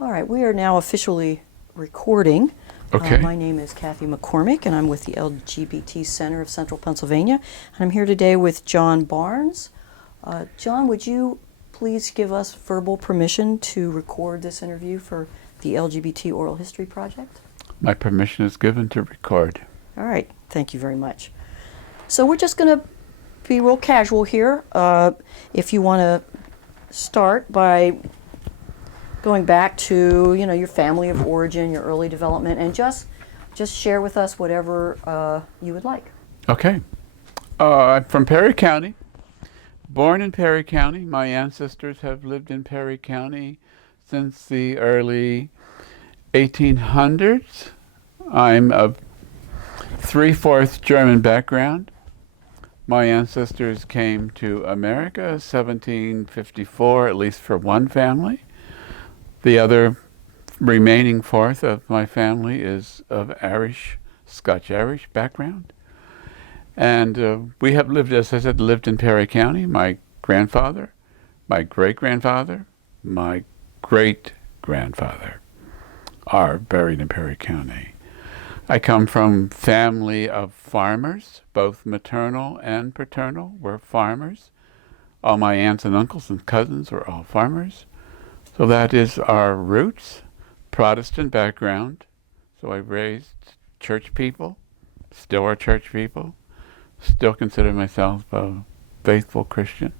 All right, we are now officially recording. Okay. My name is Kathy McCormick, and I'm with the LGBT Center of Central Pennsylvania. And I'm here today with John Barnes. John, would you please give us verbal permission to record this interview for the LGBT Oral History Project? My permission is given to record. All right, thank you very much. So we're just going to be real casual here. If you want to start by going back to, your family of origin, your early development, and just share with us whatever you would like. Okay. I'm from Perry County, born in Perry County. My ancestors have lived in Perry County since the early 1800s. I'm of 3/4 German background. My ancestors came to America 1754, at least for one family. The other remaining fourth of my family is of Irish, Scotch-Irish background. And we have lived, as I said, lived in Perry County. My grandfather, my great-grandfather, my great-grandfather are buried in Perry County. I come from family of farmers, both maternal and paternal were farmers. All my aunts and uncles and cousins were all farmers. So that is our roots, Protestant background. So I raised church people, still are church people, still consider myself a faithful Christian.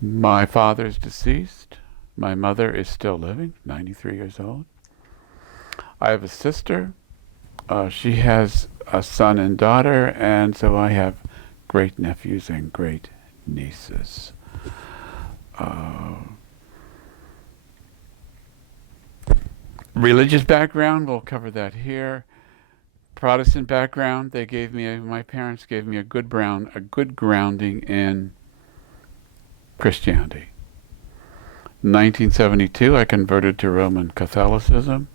My father is deceased. My mother is still living, 93 years old. I have a sister. She has a son and daughter, and so I have great nephews and great nieces. Religious background, we'll cover that here. Protestant background, my parents gave me a good grounding in Christianity. In 1972, I converted to Roman Catholicism.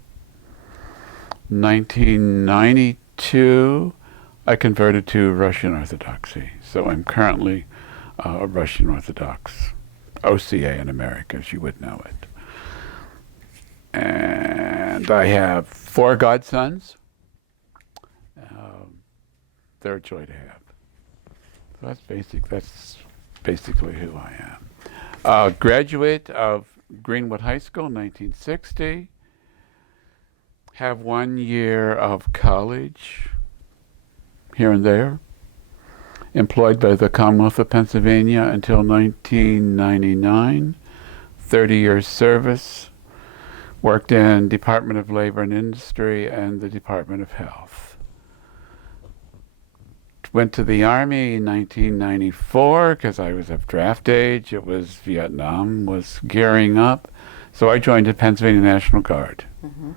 1992, I converted to Russian Orthodoxy. So I'm currently a Russian Orthodox, OCA in America, as you would know it. And I have 4 godsons. They're a joy to have. So that's basically who I am. Graduate of Greenwood High School in 1960. Have 1 year of college here and there. Employed by the Commonwealth of Pennsylvania until 1999. 30 years service. Worked in Department of Labor and Industry and the Department of Health. Went to the Army in 1994 because I was of draft age. It was Vietnam was gearing up. So I joined the Pennsylvania National Guard. Mm-hmm.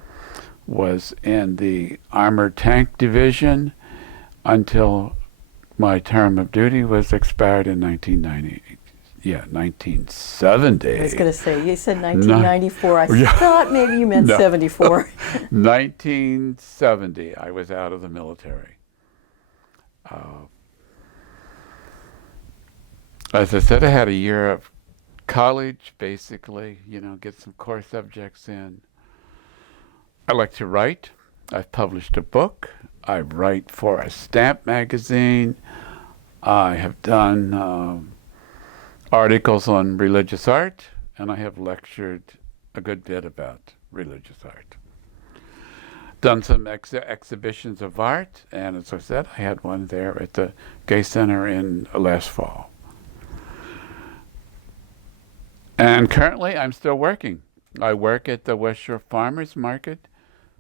Was in the Armored Tank Division until my term of duty was expired in 1970. I was going to say, you said 1994. I thought maybe you meant 74. 1970, I was out of the military. As I said, I had a year of college, basically, get some core subjects in. I like to write. I've published a book. I write for a stamp magazine. I have done articles on religious art, and I have lectured a good bit about religious art. Done some exhibitions of art, and as I said, I had one there at the Gay Center in last fall. And currently, I'm still working. I work at the West Shore Farmers Market.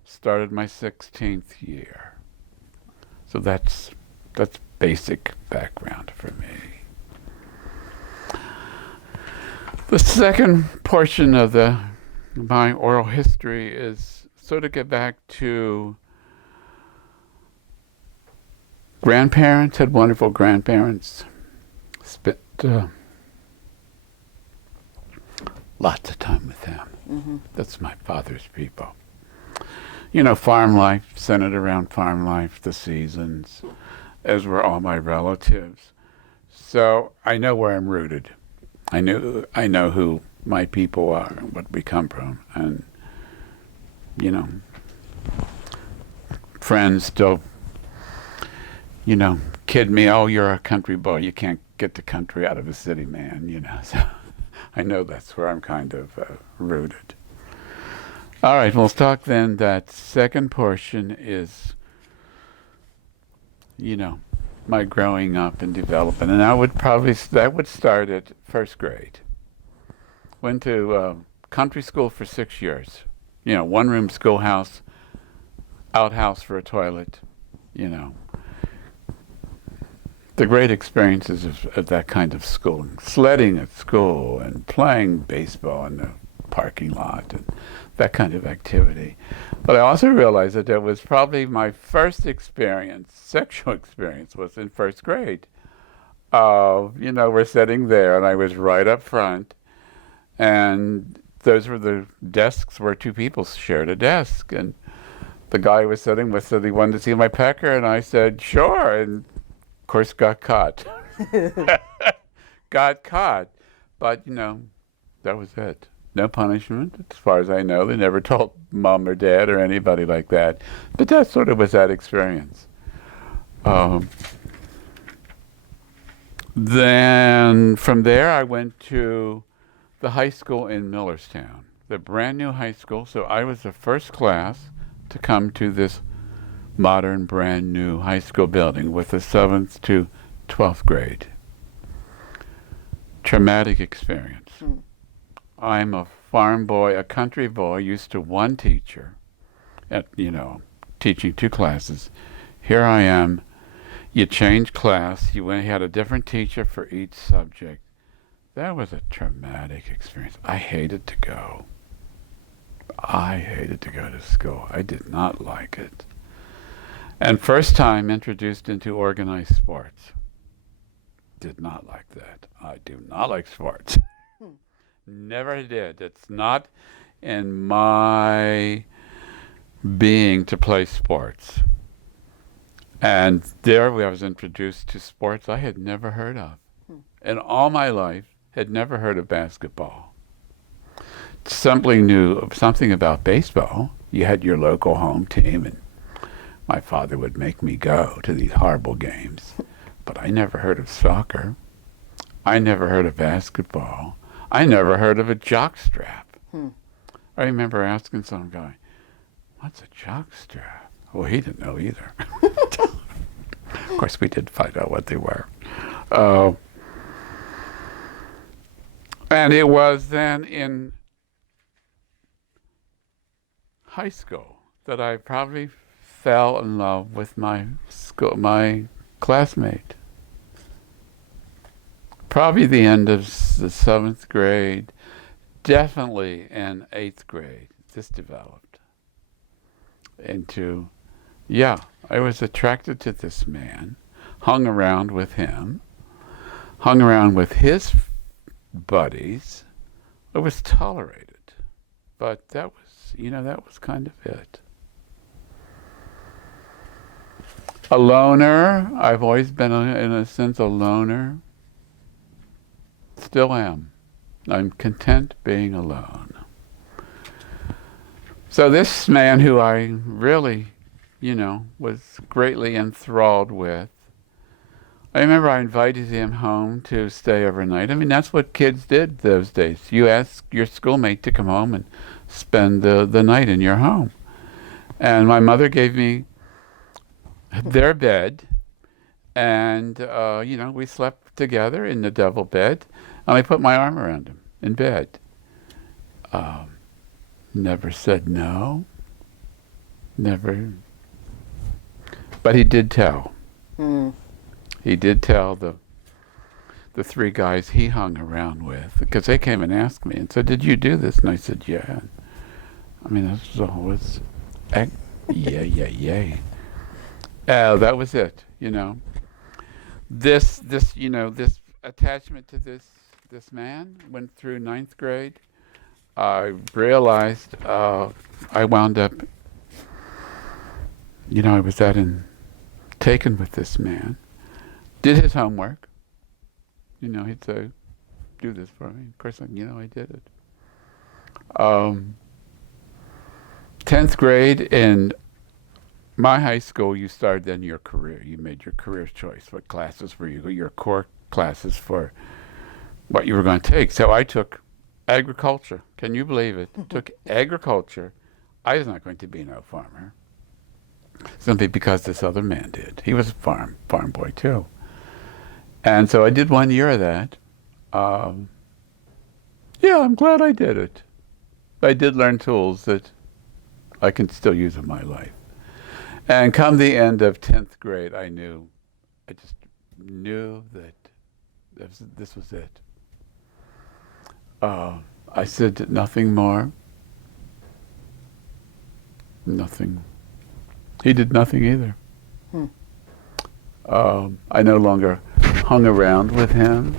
Started my 16th year. So that's basic background for me. The second portion of my oral history is sort of get back to grandparents. Had wonderful grandparents. Spent lots of time with them. Mm-hmm. That's my father's people. Farm life, centered around farm life, the seasons, as were all my relatives. So I know where I'm rooted. I know who my people are, what we come from. And, you know, friends still, you know, kid me, oh, you're a country boy. You can't get the country out of a city, man, you know. So I know that's where I'm kind of rooted. All right, we'll talk then. That second portion is, you know, my growing up and development. And that would start at first grade. Went to country school for 6 years. You know, one-room schoolhouse, outhouse for a toilet, you know. The great experiences of that kind of schooling. Sledding at school and playing baseball in the parking lot and that kind of activity. But I also realized that was probably my first experience, sexual experience, was in first grade. You know, we're sitting there and I was right up front, and those were the desks where two people shared a desk, and the guy I was sitting with said he wanted to see my pecker, and I said, sure, and of course got caught. Got caught. But, you know, that was it. No punishment, as far as I know. They never told mom or dad or anybody like that. But that sort of was that experience. Then from there, I went to the high school in Millerstown, the brand new high school. So I was the first class to come to this modern, brand new high school building with the 7th to 12th grade. Traumatic experience. I'm a farm boy, a country boy, used to one teacher, at, you know, teaching 2 classes. Here I am. You change class. You had a different teacher for each subject. That was a traumatic experience. I hated to go. I hated to go to school. I did not like it. And first time introduced into organized sports. Did not like that. I do not like sports. Never did. It's not in my being to play sports. And there I was introduced to sports I had never heard of. In all my life, had never heard of basketball. Simply knew something about baseball. You had your local home team, and my father would make me go to these horrible games. But I never heard of soccer. I never heard of basketball. I never heard of a jockstrap. I remember asking some guy, what's a jockstrap? Well, he didn't know either. Of course, we did find out what they were. And it was then in high school that I probably fell in love with my classmate. Probably the end of the 7th grade, definitely in 8th grade, this developed into, yeah, I was attracted to this man, hung around with him, hung around with his buddies. It was tolerated, but that was, you know, that was kind of it. A loner. I've always been, in a sense, a loner. Still am. I'm content being alone. So this man who I really, you know, was greatly enthralled with, I remember I invited him home to stay overnight. I mean, that's what kids did those days. You ask your schoolmate to come home and spend the night in your home. And my mother gave me their bed, and, you know, we slept together in the double bed, and I put my arm around him in bed. Never said no. Never. But he did tell. He did tell the 3 guys he hung around with, because they came and asked me and said, did you do this? And I said, yeah. I mean, this was always, yeah. That was it, you know. This, you know, this attachment to this man went through 9th grade. I realized I wound up, you know, I was taken with this man. Did his homework. You know, he'd say, do this for me. Of course, you know, I did it. Um, 10th grade in my high school, you started then your career. You made your career choice. What classes were you? Your core classes for what you were going to take. So I took agriculture. Can you believe it? Took agriculture. I was not going to be no farmer. Simply because this other man did. He was a farm boy too. And so I did 1 year of that. Yeah, I'm glad I did it. I did learn tools that I can still use in my life. And come the end of 10th grade, I just knew that this was it. I said nothing more. Nothing. He did nothing either. I no longer hung around with him.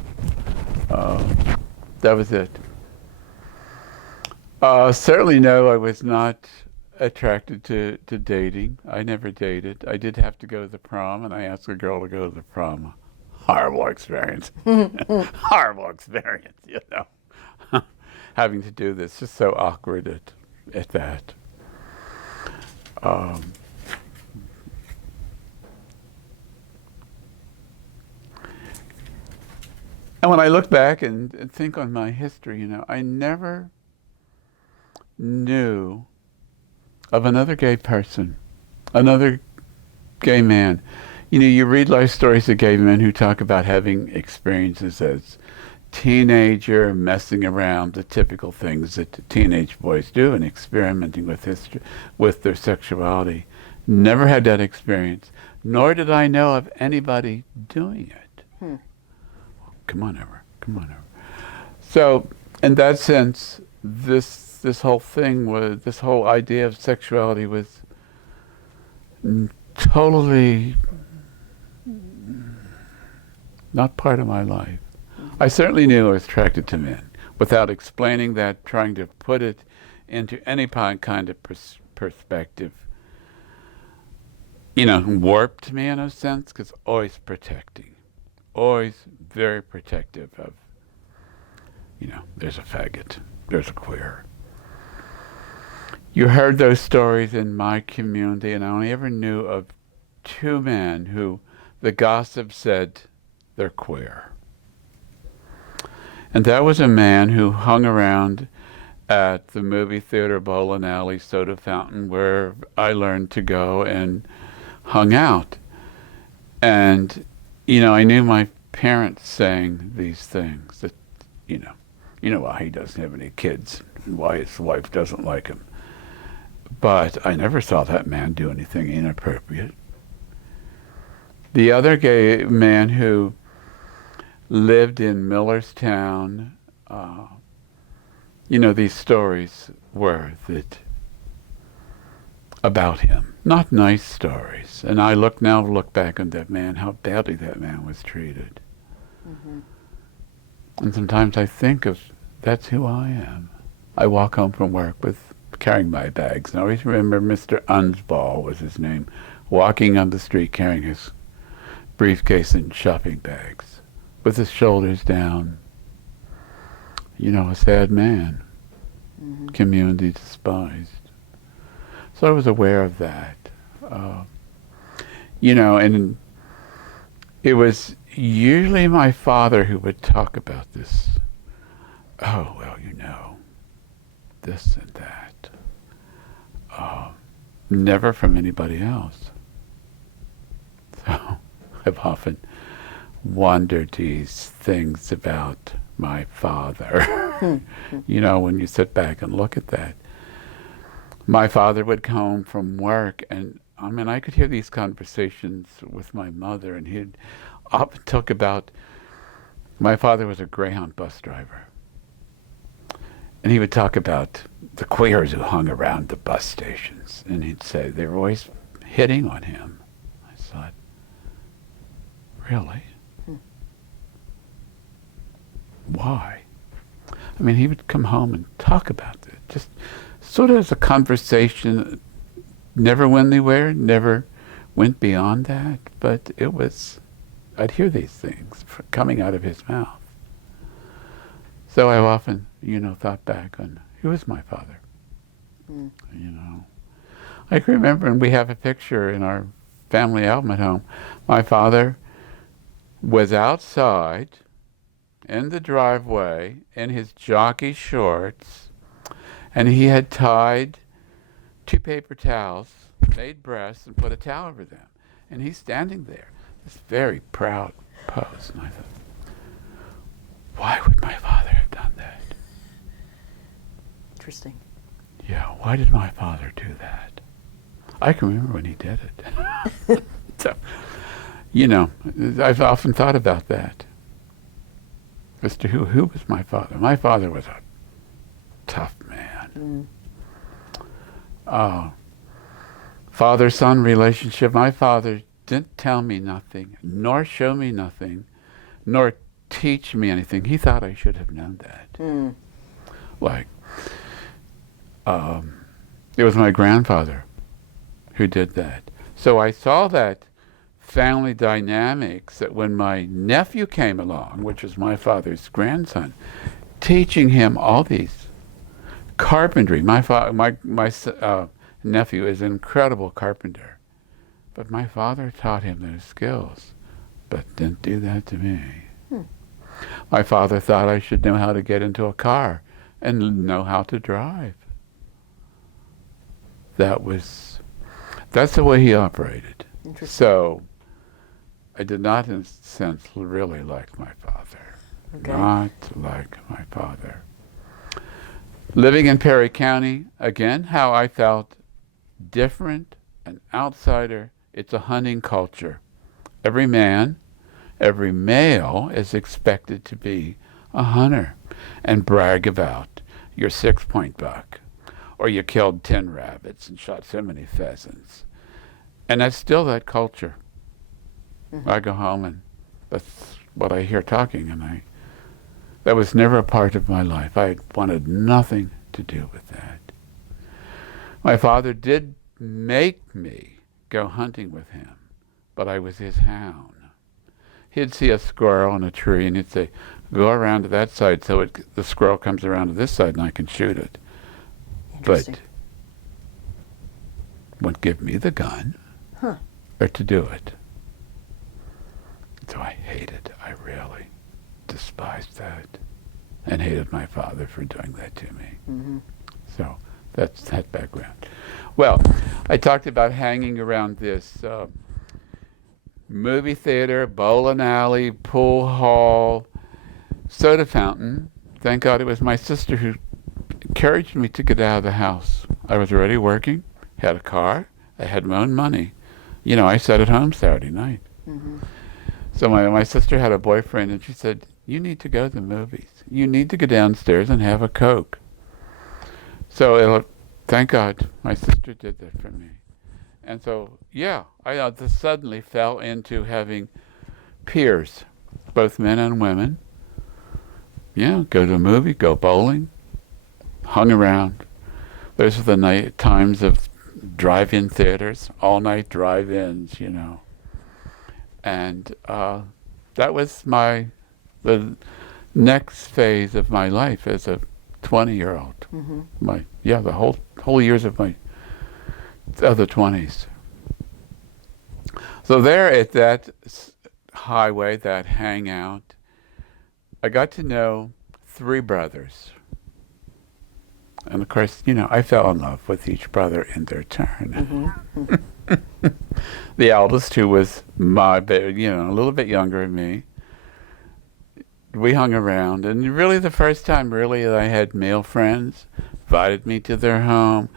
That was it. Certainly no, I was not attracted to dating. I never dated. I did have to go to the prom, and I asked a girl to go to the prom. Horrible experience. Horrible experience, you know. Having to do this, just so awkward at that. And when I look back and think on my history, you know, I never knew of another gay person, another gay man. You know, you read life stories of gay men who talk about having experiences as teenager, messing around, the typical things that teenage boys do, and experimenting with history, with their sexuality. Never had that experience, nor did I know of anybody doing it. Come on over. So, in that sense, this whole thing was, this whole idea of sexuality was totally not part of my life. I certainly knew I was attracted to men. Without explaining that, trying to put it into any kind of perspective, you know, warped me in a sense, because always protecting. Always very protective of, you know, there's a faggot, there's a queer. You heard those stories in my community, and I only ever knew of 2 men who the gossip said they're queer. And that was a man who hung around at the movie theater, bowling alley, soda fountain, where I learned to go and hung out. And, you know, I knew my parents saying these things, that, you know why he doesn't have any kids, and why his wife doesn't like him. But I never saw that man do anything inappropriate. The other gay man who lived in Millerstown, you know, these stories were that about him, not nice stories. And I look back on that man, how badly that man was treated. And sometimes I think of, that's who I am. I walk home from work carrying my bags. And I always remember Mr. Unsball was his name, walking on the street carrying his briefcase and shopping bags, with his shoulders down. You know, a sad man, community despised. So I was aware of that. You know, and it was usually my father who would talk about this. Oh, well, you know, this and that. Never from anybody else. So I've often wondered these things about my father. You know, when you sit back and look at that. My father would come home from work, and I mean, I could hear these conversations with my mother, and he'd often talk about, my father was a Greyhound bus driver. And he would talk about the queers who hung around the bus stations. And he'd say they were always hitting on him. I thought, really? Why? I mean, he would come home and talk about it. Just sort of as a conversation. Never went anywhere, never went beyond that. But it was, I'd hear these things coming out of his mouth. So I've often, you know, thought back on Who is my father? You know, I can remember, and we have a picture in our family album at home. My father was outside in the driveway in his jockey shorts, and he had tied 2 paper towels, made breasts, and put a towel over them. And he's standing there, this very proud pose. And I thought, why would my father have done that? Interesting. Yeah, why did my father do that? I can remember when he did it. So, you know, I've often thought about that. As to who was my father? My father was a tough man. Father-son relationship. My father didn't tell me nothing, nor show me nothing, nor teach me anything. He thought I should have known that. Like, it was my grandfather who did that. So I saw that family dynamics, that when my nephew came along, which was my father's grandson, teaching him all these carpentry. My nephew is an incredible carpenter, but my father taught him those skills, but didn't do that to me. My father thought I should know how to get into a car and know how to drive. That's the way he operated. So I did not, in a sense, really like my father. Okay. Not like my father. Living in Perry County, again, how I felt different, an outsider. It's a hunting culture. Every man, every male is expected to be a hunter and brag about your 6-point buck, or you killed 10 rabbits and shot so many pheasants. And that's still that culture. I go home and that's what I hear talking, and that was never a part of my life. I wanted nothing to do with that. My father did make me go hunting with him, but I was his hound. He'd see a squirrel in a tree and he'd say, go around to that side so the squirrel comes around to this side and I can shoot it. But wouldn't give me the gun or to do it. So I really despised that, and hated my father for doing that to me. So that's that background. Well, I talked about hanging around this movie theater, bowling alley, pool hall, soda fountain. Thank God it was my sister who encouraged me to get out of the house. I was already working, had a car, I had my own money. You know, I sat at home Saturday night. So my sister had a boyfriend, and she said, you need to go to the movies. You need to go downstairs and have a Coke. So thank God my sister did that for me. And so, yeah, I just suddenly fell into having peers, both men and women. Yeah, go to a movie, go bowling, hung around. Those were the times of drive-in theaters, all-night drive-ins, you know. And that was the next phase of my life as a 20-year-old. The whole years of my other 20s. So there at that highway, that hangout, I got to know 3 brothers. And of course, you know, I fell in love with each brother in their turn. The eldest, who was a little bit younger than me, we hung around, and really the first time that I had male friends, invited me to their home,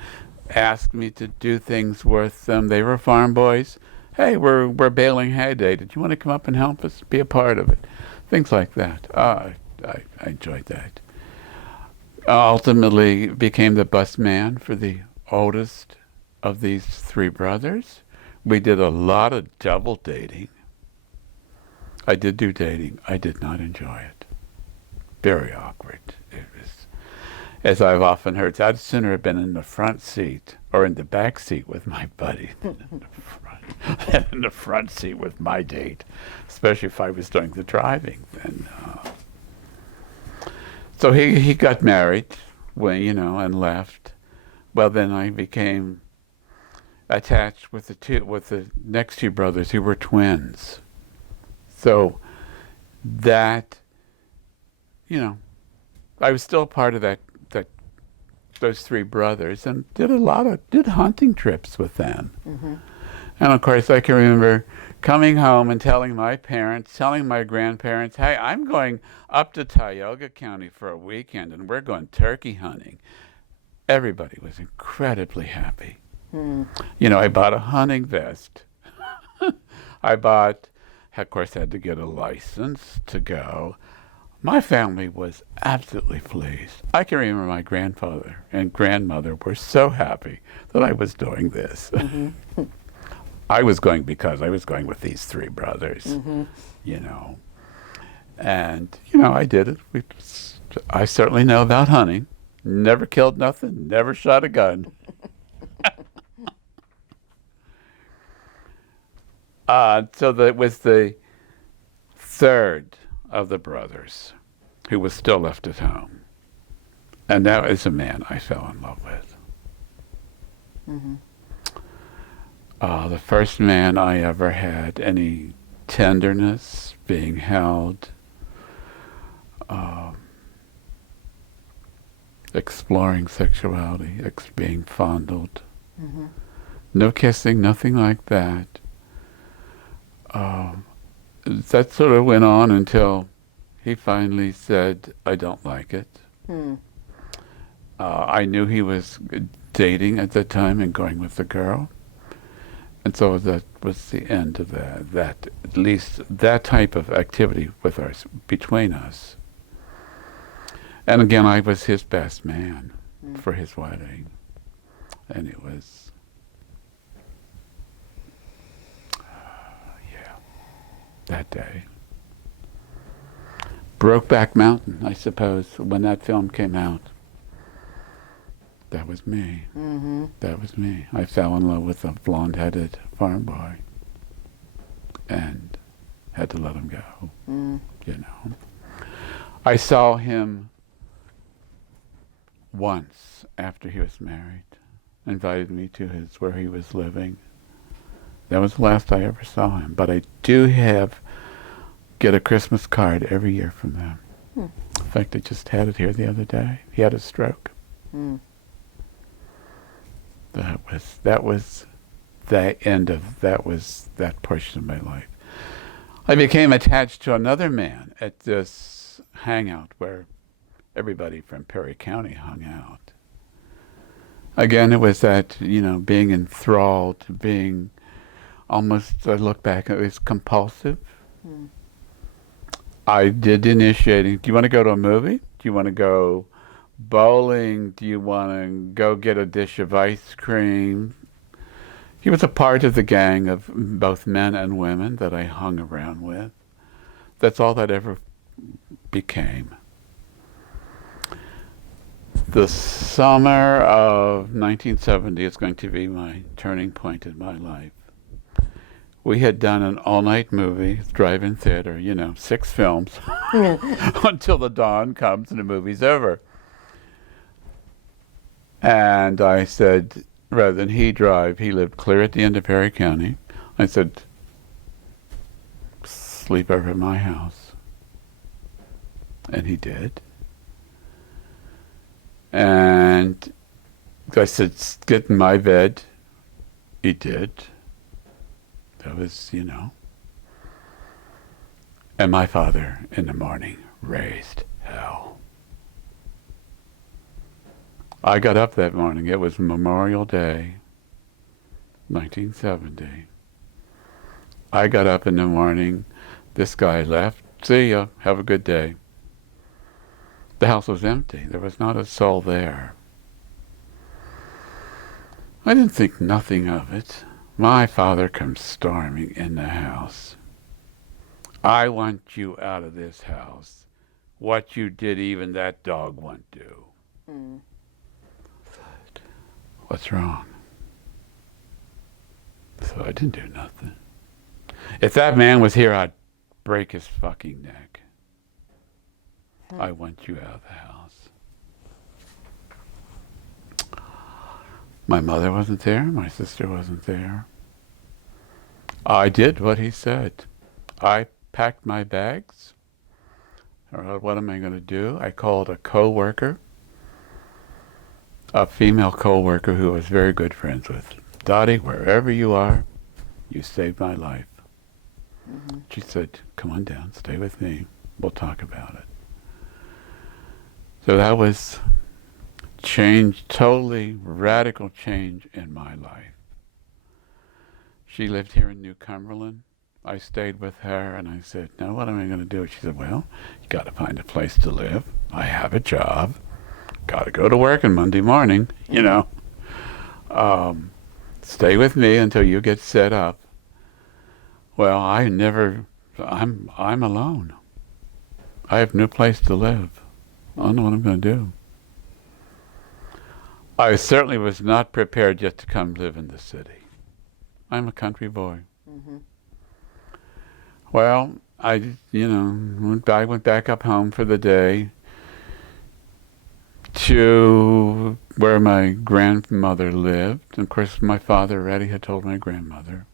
asked me to do things with them. They were farm boys. Hey, we're baling hay day. Did you want to come up and help us? Be a part of it. Things like that. I enjoyed that. Ultimately became the bus man for the oldest of these 3 brothers. We did a lot of double dating. I did do dating. I did not enjoy it. Very awkward. It was, as I've often heard, I'd sooner have been in the front seat or in the back seat with my buddy than in the front seat with my date, especially if I was doing the driving. Then, so he got married when, and left. Well, then I became attached with the next two brothers who were twins. So that, I was still part of those three brothers, and did hunting trips with them. Mm-hmm. And of course, I can remember coming home and telling my grandparents, hey, I'm going up to Tioga County for a weekend, and we're going turkey hunting. Everybody was incredibly happy. I bought a hunting vest. Of course, had to get a license to go. My family was absolutely pleased. I can remember my grandfather and grandmother were so happy that I was doing this. Mm-hmm. I was going because I was going with these three brothers, And, I did it. I certainly know about hunting. Never killed nothing, never shot a gun. So that was the third of the brothers who was still left at home. And that was a man I fell in love with. Mm-hmm. The first man I ever had any tenderness, being held, exploring sexuality, being fondled. Mm-hmm. No kissing, nothing like that. That sort of went on until he finally said, I don't like it. I knew he was dating at that time and going with the girl. And so that was the end of that at least that type of activity between us. And again, I was his best man for his wedding. And it was, that day. Brokeback Mountain, I suppose, when that film came out. That was me. Mm-hmm. That was me. I fell in love with a blonde-headed farm boy and had to let him go, I saw him once after he was married, invited me to where he was living. That was the last I ever saw him. But I do get a Christmas card every year from them. In fact, I just had it here the other day. He had a stroke. That was the end of that portion of my life. I became attached to another man at this hangout where everybody from Perry County hung out. Again, it was that, being enthralled, being almost, I look back, it was compulsive. I did initiating. Do you want to go to a movie? Do you want to go bowling? Do you want to go get a dish of ice cream? He was a part of the gang of both men and women that I hung around with. That's all that ever became. The summer of 1970 is going to be my turning point in my life. We had done an all-night movie, drive-in theater, 6 films, until the dawn comes and the movie's over. And I said, rather than he drive, he lived clear at the end of Perry County. I said, sleep over at my house. And he did. And I said, get in my bed. He did. That was, And my father, in the morning, raised hell. I got up that morning. It was Memorial Day, 1970. I got up in the morning. This guy left. See ya. Have a good day. The house was empty. There was not a soul there. I didn't think nothing of it. My father comes storming in the house. I want you out of this house. What you did, even that dog won't do. What's wrong? So I didn't do nothing. If that man was here, I'd break his fucking neck. I want you out of the house. My mother wasn't there. My sister wasn't there. I did what he said. I packed my bags. What am I going to do? I called a co-worker, a female co-worker who I was very good friends with. Dottie, wherever you are, you saved my life. Mm-hmm. She said, come on down, stay with me. We'll talk about it. So that was change, totally radical change in my life. She lived here in New Cumberland. I stayed with her and I said, now what am I going to do? She said, well, you got to find a place to live. I have a job. Got to go to work on Monday morning, you know. Stay with me until you get set up. Well, I'm alone. I have no place to live. I don't know what I'm going to do. I certainly was not prepared yet to come live in the city. I'm a country boy. Mm-hmm. Well, I went back up home for the day to where my grandmother lived. And of course, my father already had told my grandmother.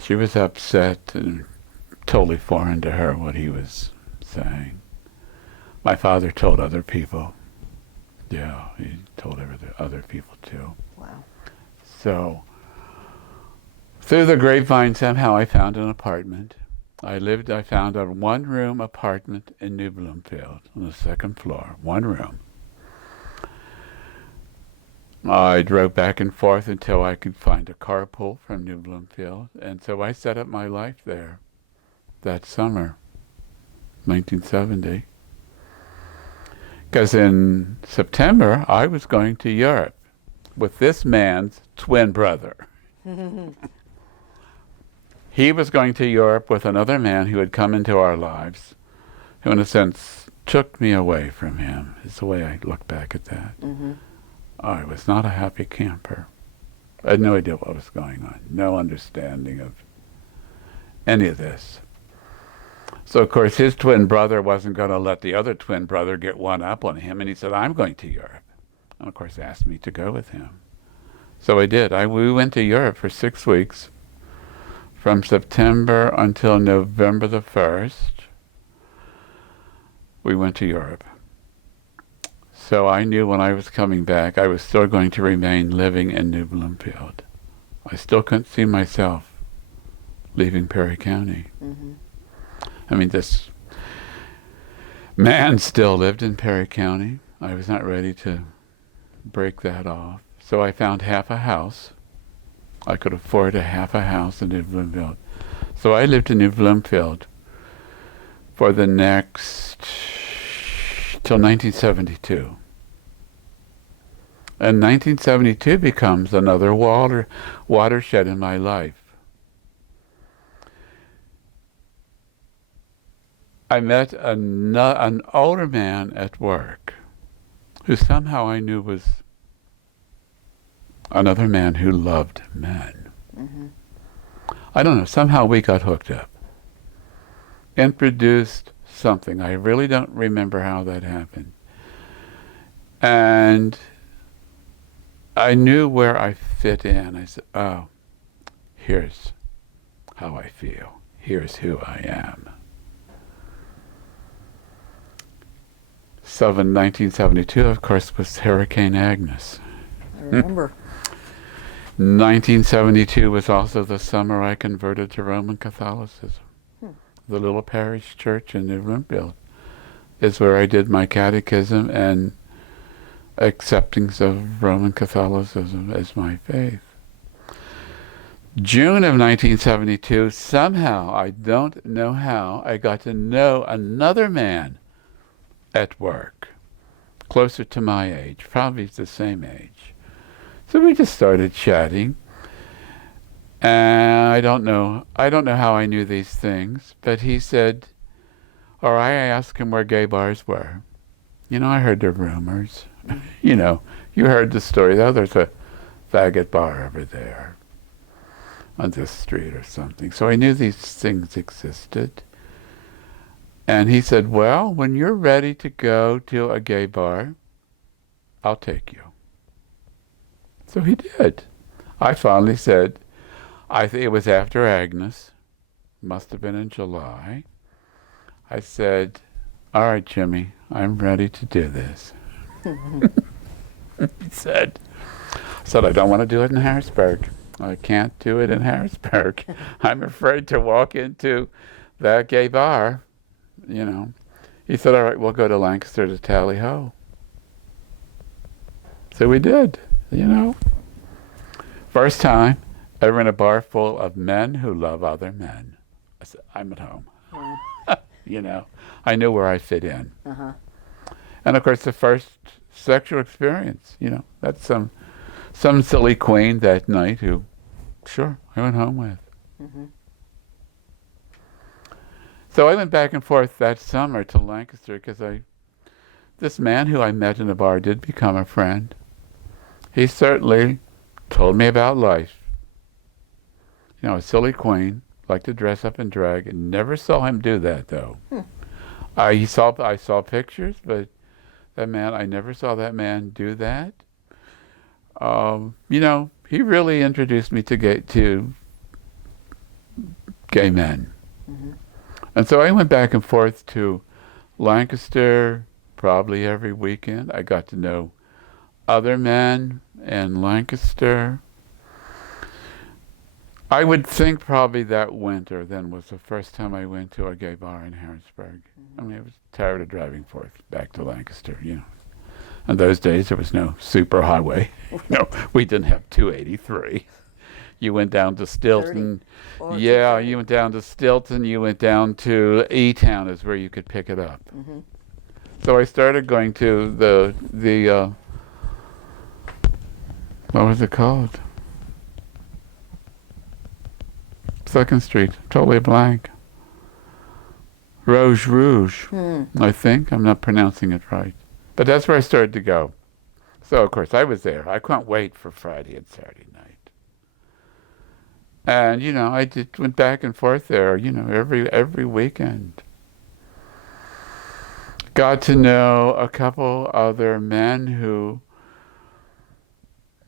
She was upset and totally foreign to her what he was saying. My father told other people. Yeah, he told other people too. Wow. So, through the grapevine, somehow I found an apartment. I found a one-room apartment in New Bloomfield on the second floor, one room. I drove back and forth until I could find a carpool from New Bloomfield, and so I set up my life there that summer, 1970. Because in September, I was going to Europe with this man's twin brother. He was going to Europe with another man who had come into our lives, who in a sense took me away from him, is the way I look back at that. Mm-hmm. I was not a happy camper. I had no idea what was going on, no understanding of any of this. So, of course, his twin brother wasn't going to let the other twin brother get one up on him, and he said, I'm going to Europe. And, of course, asked me to go with him. So I did. We went to Europe for 6 weeks, from September until November the 1st. We went to Europe. So I knew when I was coming back, I was still going to remain living in New Bloomfield. I still couldn't see myself leaving Perry County. Mm-hmm. I mean, this man still lived in Perry County. I was not ready to break that off. So I found half a house. I could afford half a house in New Bloomfield. So I lived in New Bloomfield for the next, till 1972. And 1972 becomes another watershed in my life. I met an older man at work who somehow I knew was another man who loved men. Mm-hmm. I don't know, somehow we got hooked up. Introduced something. I really don't remember how that happened. And I knew where I fit in. I said, oh, here's how I feel. Here's who I am. So in 1972, of course, was Hurricane Agnes. I remember. 1972 was also the summer I converted to Roman Catholicism. The little parish church in New Bloomfield is where I did my catechism and acceptance of Roman Catholicism as my faith. June of 1972, somehow, I don't know how, I got to know another man at work, closer to my age, probably the same age. So we just started chatting, and I don't know how I knew these things, but he said, or I asked him where gay bars were. You know, I heard the rumors. You know, you heard the story. Oh, there's a faggot bar over there on this street or something. So I knew these things existed. And he said, well, when you're ready to go to a gay bar, I'll take you. So he did. I finally said, I think it was after Agnes, must have been in July. I said, all right, Jimmy, I'm ready to do this. He said, I don't want to do it in Harrisburg. I can't do it in Harrisburg. I'm afraid to walk into that gay bar, you know. He said, all right, we'll go to Lancaster to Tally Ho. So we did, you know. First time ever in a bar full of men who love other men. I said, I'm at home. Yeah. You know, I knew where I fit in. Uh-huh. And of course, the first sexual experience, you know, that's some silly queen that night who, sure, I went home with. Mm-hmm. So I went back and forth that summer to Lancaster because this man who I met in a bar did become a friend. He certainly told me about life. You know, a silly queen, liked to dress up in drag, and never saw him do that though. I saw pictures, but that man, I never saw that man do that. You know, he really introduced me to gay men. Mm-hmm. And so I went back and forth to Lancaster probably every weekend. I got to know other men in Lancaster. I would think probably that winter then was the first time I went to a gay bar in Harrisburg. I mean, I was tired of driving forth back to Lancaster, you know. In those days, there was no super highway. No, we didn't have 283. You went down to Stilton. Yeah, you went down to Stilton. You went down to E-Town is where you could pick it up. Mm-hmm. So I started going to the what was it called? 2nd Street, totally blank. Rouge, I think. I'm not pronouncing it right. But that's where I started to go. So, of course, I was there. I couldn't wait for Friday and Saturday night. And, you know, I went back and forth there, you know, every weekend. Got to know a couple other men who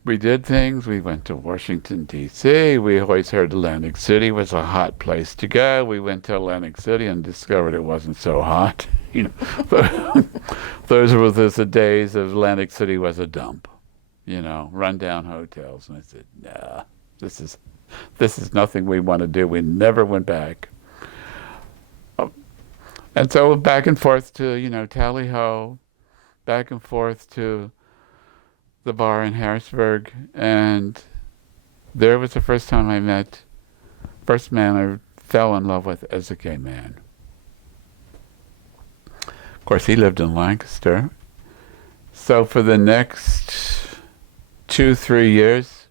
we did things. We went to Washington, D.C. We always heard Atlantic City was a hot place to go. We went to Atlantic City and discovered it wasn't so hot. You know, those were the days of Atlantic City was a dump. You know, rundown hotels. And I said, nah, this is nothing we want to do. We never went back. And so back and forth to, you know, Tally Ho, back and forth to the bar in Harrisburg, and there was the first time I met, first man I fell in love with as a gay man. Of course, he lived in Lancaster. So for the next 2-3 years,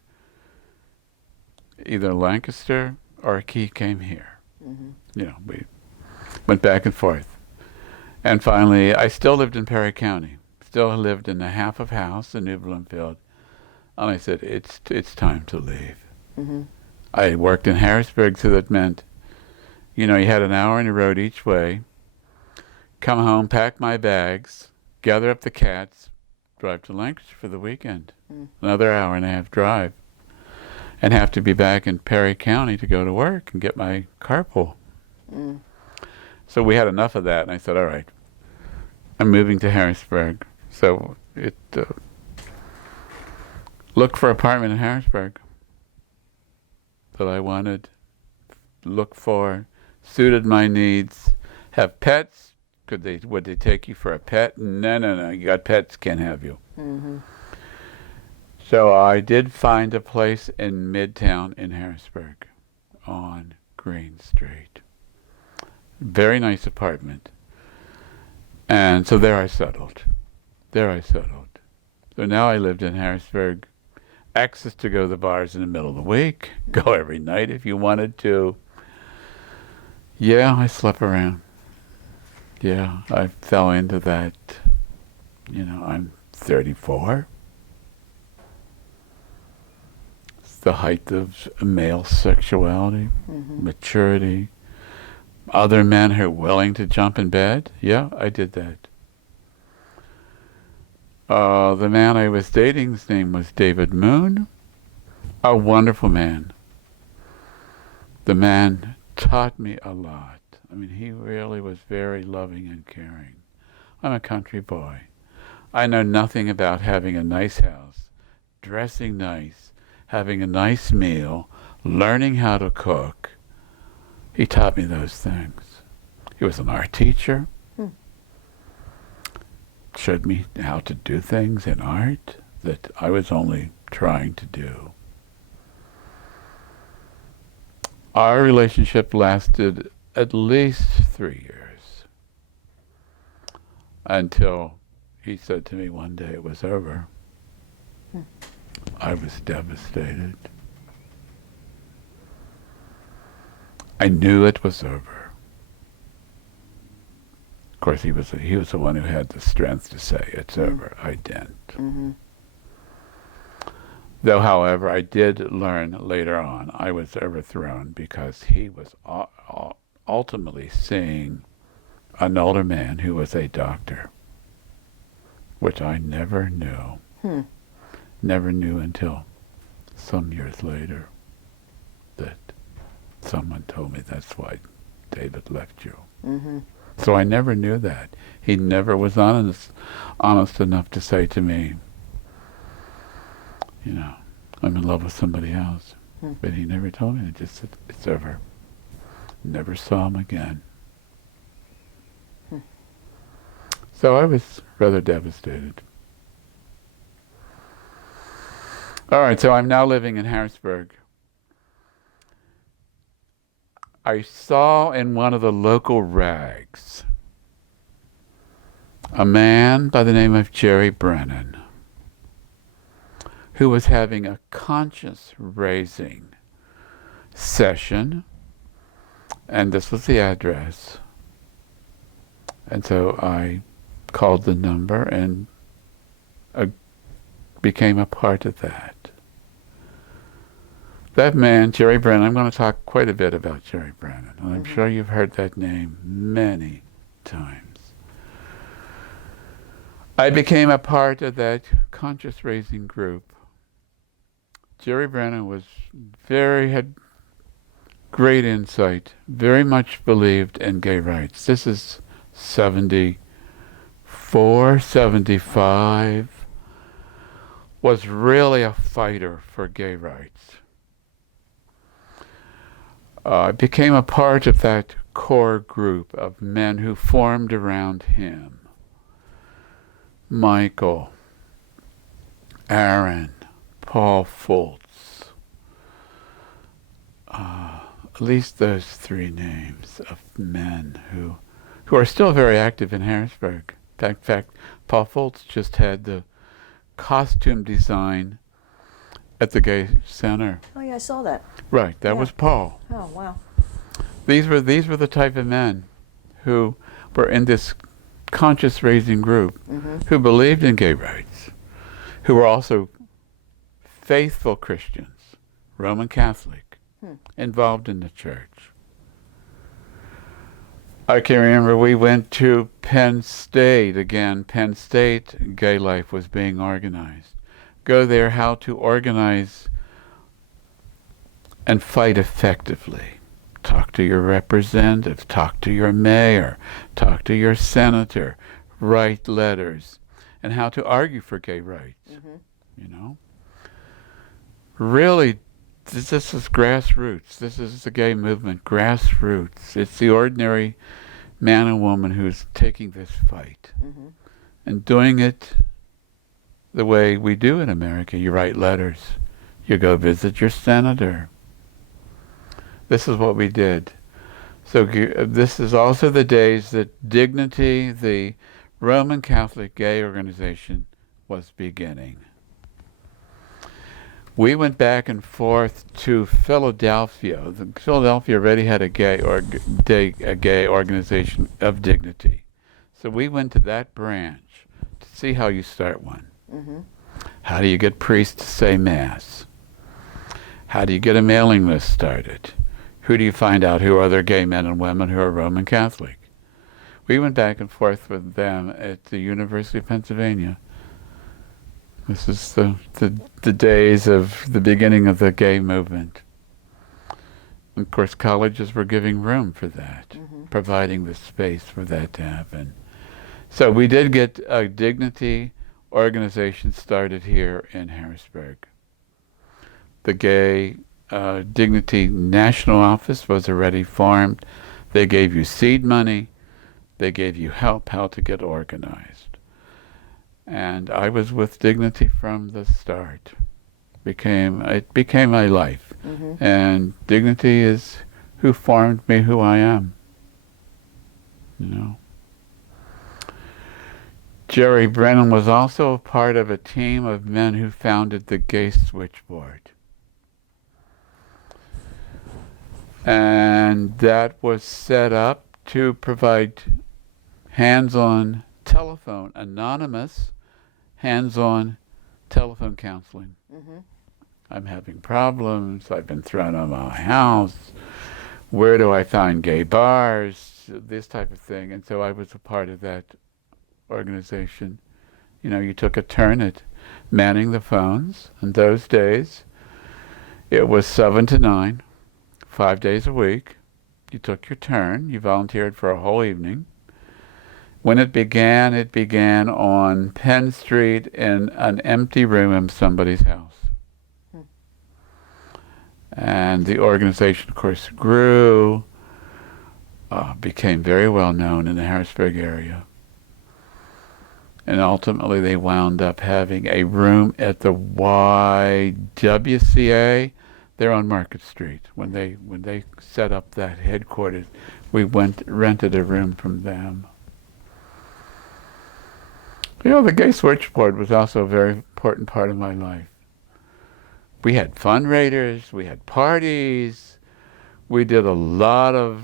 either Lancaster or he came here. Mm-hmm. You know, we went back and forth. And finally, I still lived in Perry County. Still lived in a half of house in New Bloomfield. And I said, it's time to leave. Mm-hmm. I worked in Harrisburg, so that meant, you know, you had an hour on the road each way, come home, pack my bags, gather up the cats, drive to Lancaster for the weekend. Another hour and a half drive. And have to be back in Perry County to go to work and get my carpool. So we had enough of that, and I said, all right, I'm moving to Harrisburg. So it look for apartment in Harrisburg that I wanted, look for, suited my needs. Have pets? Would they take you for a pet? No. You got pets, can't have you. Mm-hmm. So I did find a place in Midtown in Harrisburg on Green Street. Very nice apartment. And so there I settled. So now I lived in Harrisburg. Access to go to the bars in the middle of the week. Go every night if you wanted to. Yeah, I slept around. Yeah, I fell into that. You know, I'm 34. It's the height of male sexuality, maturity. Other men who are willing to jump in bed. Yeah, I did that. The man I was dating, his name was David Moon, a wonderful man. The man taught me a lot. I mean, he really was very loving and caring. I'm a country boy. I know nothing about having a nice house, dressing nice, having a nice meal, learning how to cook. He taught me those things. He was an art teacher. Showed me how to do things in art that I was only trying to do. Our relationship lasted at least 3 years until he said to me one day it was over. I was devastated. I knew it was over. Of course, he was the one who had the strength to say it's over. I didn't. Though, however, I did learn later on I was overthrown because he was ultimately seeing an older man who was a doctor, which I never knew. Never knew until some years later that someone told me that's why David left you. So I never knew that. He never was honest enough to say to me, you know, I'm in love with somebody else. But he never told me. He just said, it's over. Never saw him again. So I was rather devastated. All right, so I'm now living in Harrisburg. I saw in one of the local rags a man by the name of Jerry Brennan who was having a conscience raising session, and this was the address. And so I called the number and became a part of that. That man, Jerry Brennan, I'm going to talk quite a bit about Jerry Brennan, and I'm sure you've heard that name many times. I became a part of that conscious raising group. Jerry Brennan had great insight, very much believed in gay rights. This is 74, 75, was really a fighter for gay rights. I became a part of that core group of men who formed around him. Michael, Aaron, Paul Fultz, at least those three names of men who are still very active in Harrisburg. In fact, Paul Fultz just had the costume design at the Gay Center. Oh yeah, I saw that. Right, that was Paul. Oh wow. These were the type of men who were in this conscious raising group, who believed in gay rights, who were also faithful Christians, Roman Catholic, involved in the church. I can remember we went to Penn State again. Penn State, gay life was being organized. Go there, how to organize and fight effectively. Talk to your representative, talk to your mayor, talk to your senator, write letters, and how to argue for gay rights. You know? Really, this is grassroots. This is the gay movement, grassroots. It's the ordinary man and woman who's taking this fight and doing it the way we do in America. You write letters. You go visit your senator. This is what we did. So this is also the days that Dignity, the Roman Catholic gay organization, was beginning. We went back and forth to Philadelphia. Philadelphia already had a gay organization of Dignity. So we went to that branch to see how you start one. How do you get priests to say Mass? How do you get a mailing list started? Who do you find out who are other gay men and women who are Roman Catholic? We went back and forth with them at the University of Pennsylvania This is the days of the beginning of the gay movement. Of course, colleges were giving room for that, providing the space for that to happen. So we did get a Dignity organization started here in Harrisburg. The Gay Dignity National Office was already formed. They gave you seed money. They gave you help how to get organized. And I was with Dignity from the start. It became my life. And Dignity is who formed me who I am. You know. Jerry Brennan was also a part of a team of men who founded the Gay Switchboard. And that was set up to provide hands-on telephone, anonymous hands-on telephone counseling. I'm having problems. I've been thrown out of my house. Where do I find gay bars? This type of thing. And so I was a part of that organization. You know, you took a turn at manning the phones. In those days, it was 7 to 9, 5 days a week. You took your turn. You volunteered for a whole evening. When it began on Penn Street in an empty room in somebody's house. And the organization, of course, grew, became very well known in the Harrisburg area. And ultimately they wound up having a room at the YWCA there on Market Street. When they set up that headquarters, we rented a room from them. You know, the Gay Switchboard was also a very important part of my life. We had fundraisers, we had parties, we did a lot of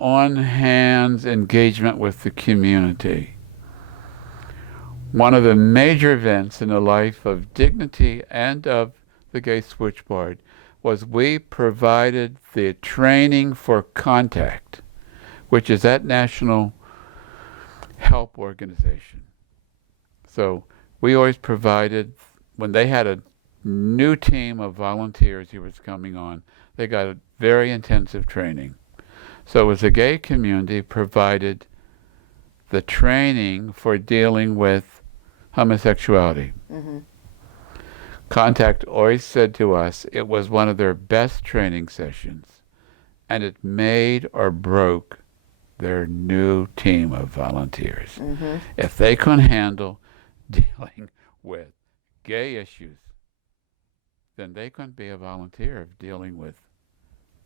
on-hands engagement with the community. One of the major events in the life of Dignity and of the Gay Switchboard was we provided the training for Contact, which is that national help organization. So we always provided, when they had a new team of volunteers who was coming on, they got a very intensive training. So it was the gay community provided the training for dealing with homosexuality. Contact always said to us it was one of their best training sessions, and it made or broke their new team of volunteers. If they couldn't handle dealing with gay issues, then they couldn't be a volunteer of dealing with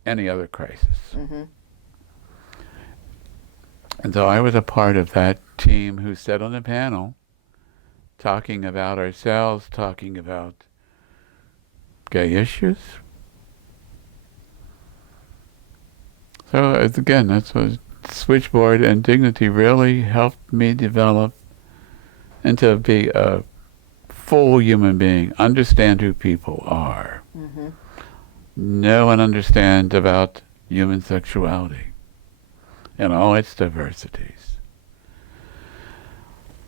any other crisis. And so I was a part of that team who sat on the panel talking about ourselves, talking about gay issues. So again, that's what Switchboard and Dignity really helped me develop into be a full human being, understand who people are, know and understand about human sexuality and all its diversities.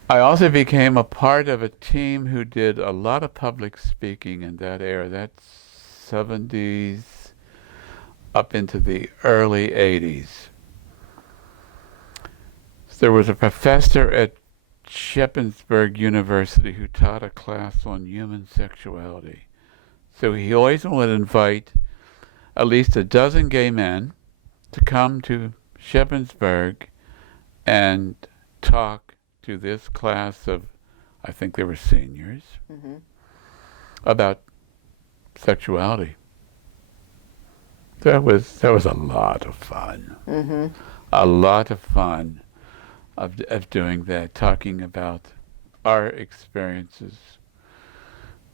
I also became a part of a team who did a lot of public speaking in that era, that's 70s up into the early 80s. There was a professor at Shippensburg University who taught a class on human sexuality. So he always would invite at least a dozen gay men to come to Shippensburg and talk to this class of, I think they were seniors, about sexuality. That was a lot of fun. A lot of fun of doing that, talking about our experiences.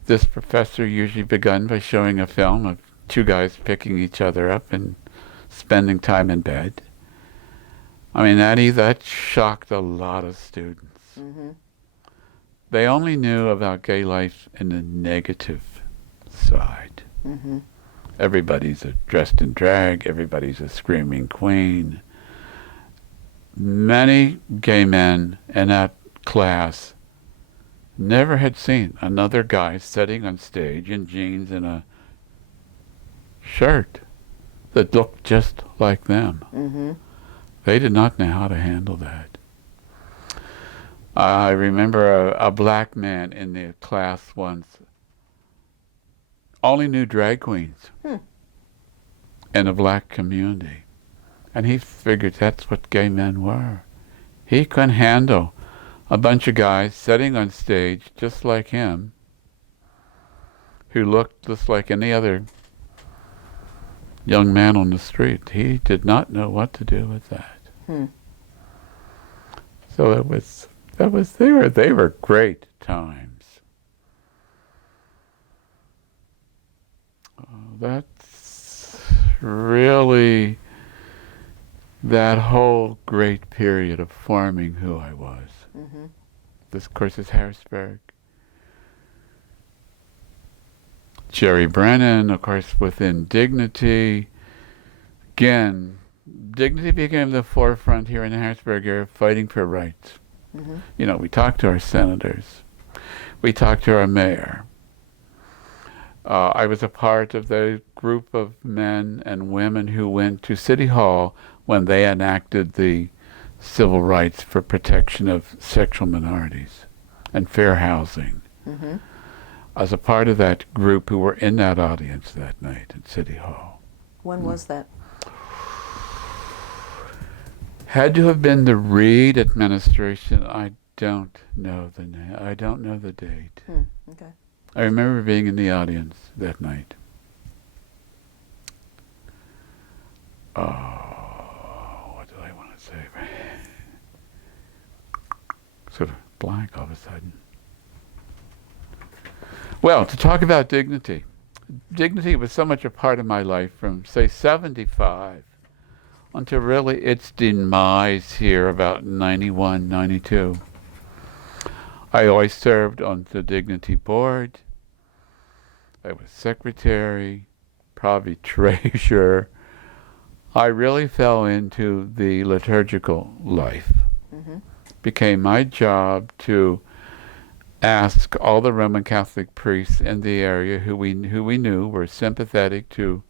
This professor usually began by showing a film of two guys picking each other up and spending time in bed. I mean, that shocked a lot of students. They only knew about gay life in the negative side. Everybody's dressed in drag, everybody's a screaming queen. Many gay men in that class never had seen another guy sitting on stage in jeans and a shirt that looked just like them. Mm-hmm. They did not know how to handle that. I remember a black man in the class once only knew drag queens in a black community. And he figured that's what gay men were. He couldn't handle a bunch of guys sitting on stage just like him, who looked just like any other young man on the street. He did not know what to do with that. So they were great times. That's really that whole great period of forming who I was. Mm-hmm. This, of course, is Harrisburg. Jerry Brennan, of course, within Dignity. Again, Dignity became the forefront here in the Harrisburg area, fighting for rights. Mm-hmm. You know, we talked to our senators. We talked to our mayor. I was a part of the group of men and women who went to City Hall when they enacted the civil rights for protection of sexual minorities and fair housing. Mm-hmm. I was a part of that group who were in that audience that night at City Hall. When was that? Had to have been the Reed administration. I don't know the name. I don't know the date. Okay. I remember being in the audience that night. Oh, what do I want to say? Sort of blank all of a sudden. Well, to talk about Dignity. Dignity was so much a part of my life from, say, 75 until really its demise here about 91, 92. I always served on the Dignity board. I was secretary, probably treasurer. I really fell into the liturgical life. Mm-hmm. Became my job to ask all the Roman Catholic priests in the area who we knew were sympathetic to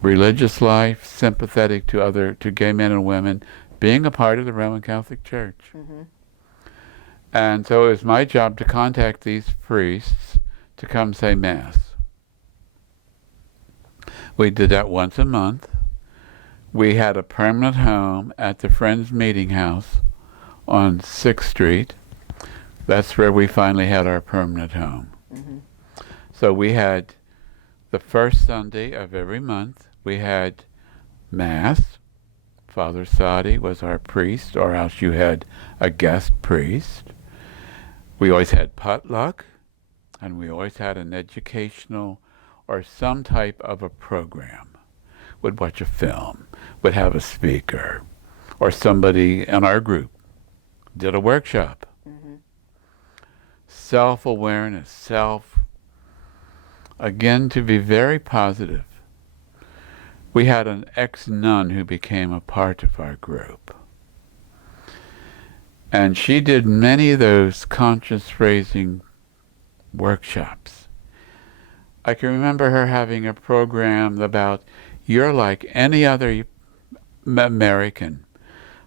religious life, sympathetic to gay men and women, being a part of the Roman Catholic Church. Mm-hmm. And so it was my job to contact these priests to come say Mass. We did that once a month. We had a permanent home at the Friends Meeting House on 6th Street. That's where we finally had our permanent home. Mm-hmm. So we had the first Sunday of every month, we had Mass. Father Sadi was our priest, or else you had a guest priest. We always had potluck, and we always had an educational or some type of a program. Would watch a film, would have a speaker, or somebody in our group did a workshop. Mm-hmm. Self-awareness, again, to be very positive. We had an ex-nun who became a part of our group. And she did many of those conscience-raising workshops. I can remember her having a program about, you're like any other American.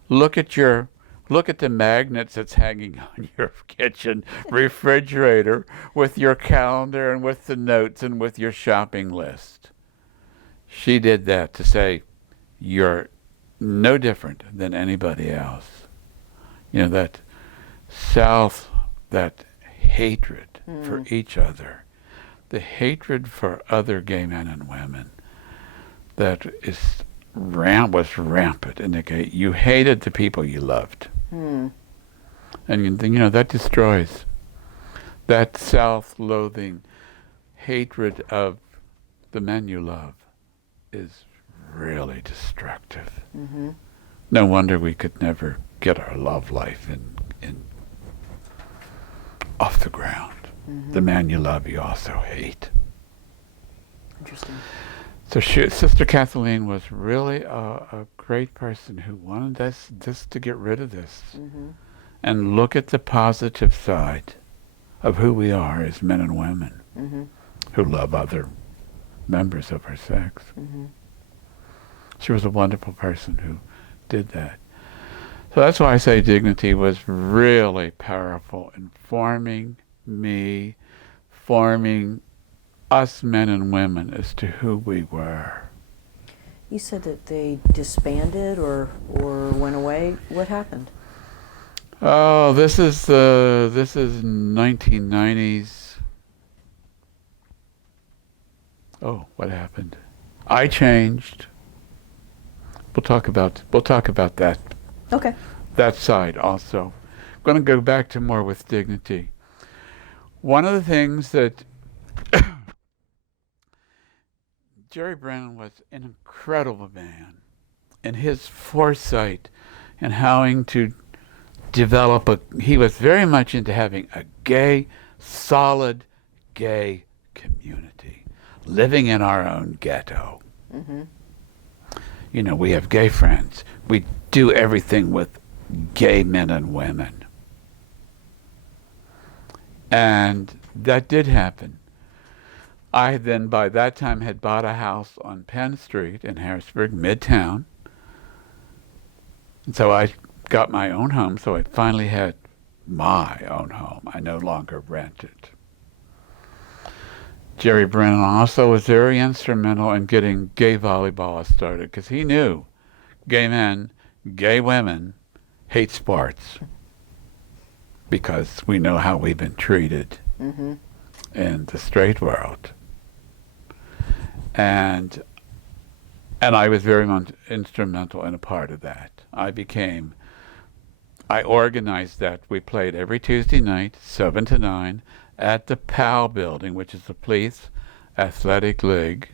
Look at the magnets that's hanging on your kitchen refrigerator with your calendar and with the notes and with your shopping list. She did that to say, you're no different than anybody else. You know, that hatred for each other, the hatred for other gay men and women that was rampant in the gay. You hated the people you loved. And that destroys. That self-loathing hatred of the men you love is really destructive. Mm-hmm. No wonder we could never get our love life in off the ground. Mm-hmm. The man you love, you also hate. Interesting. So Sister Kathleen was really a great person who wanted this to get rid of this. Mm-hmm. and look at the positive side of who we are as men and women who love other members of our sex. She was a wonderful person who did that. So that's why I say dignity was really powerful in forming me, forming us men and women as to who we were. You said that they disbanded or went away. What happened? Oh, this is 1990s. Oh, what happened? I changed. We'll talk about that. Okay. That side also. I'm going to go back to more with dignity. One of the things that Jerry Brennan was an incredible man in his foresight and having to develop he was very much into having a solid gay community, living in our own ghetto. You know, we have gay friends. We do everything with gay men and women. And that did happen. I then, by that time, had bought a house on Penn Street in Harrisburg, Midtown. And so I got my own home, so I finally had my own home. I no longer rented. Jerry Brennan also was very instrumental in getting gay volleyball started, because he knew gay men, gay women hate sports because we know how we've been treated in the straight world. And I was very much instrumental in a part of that. I organized that. We played every Tuesday night, 7 to 9, at the PAL building, which is the Police Athletic League.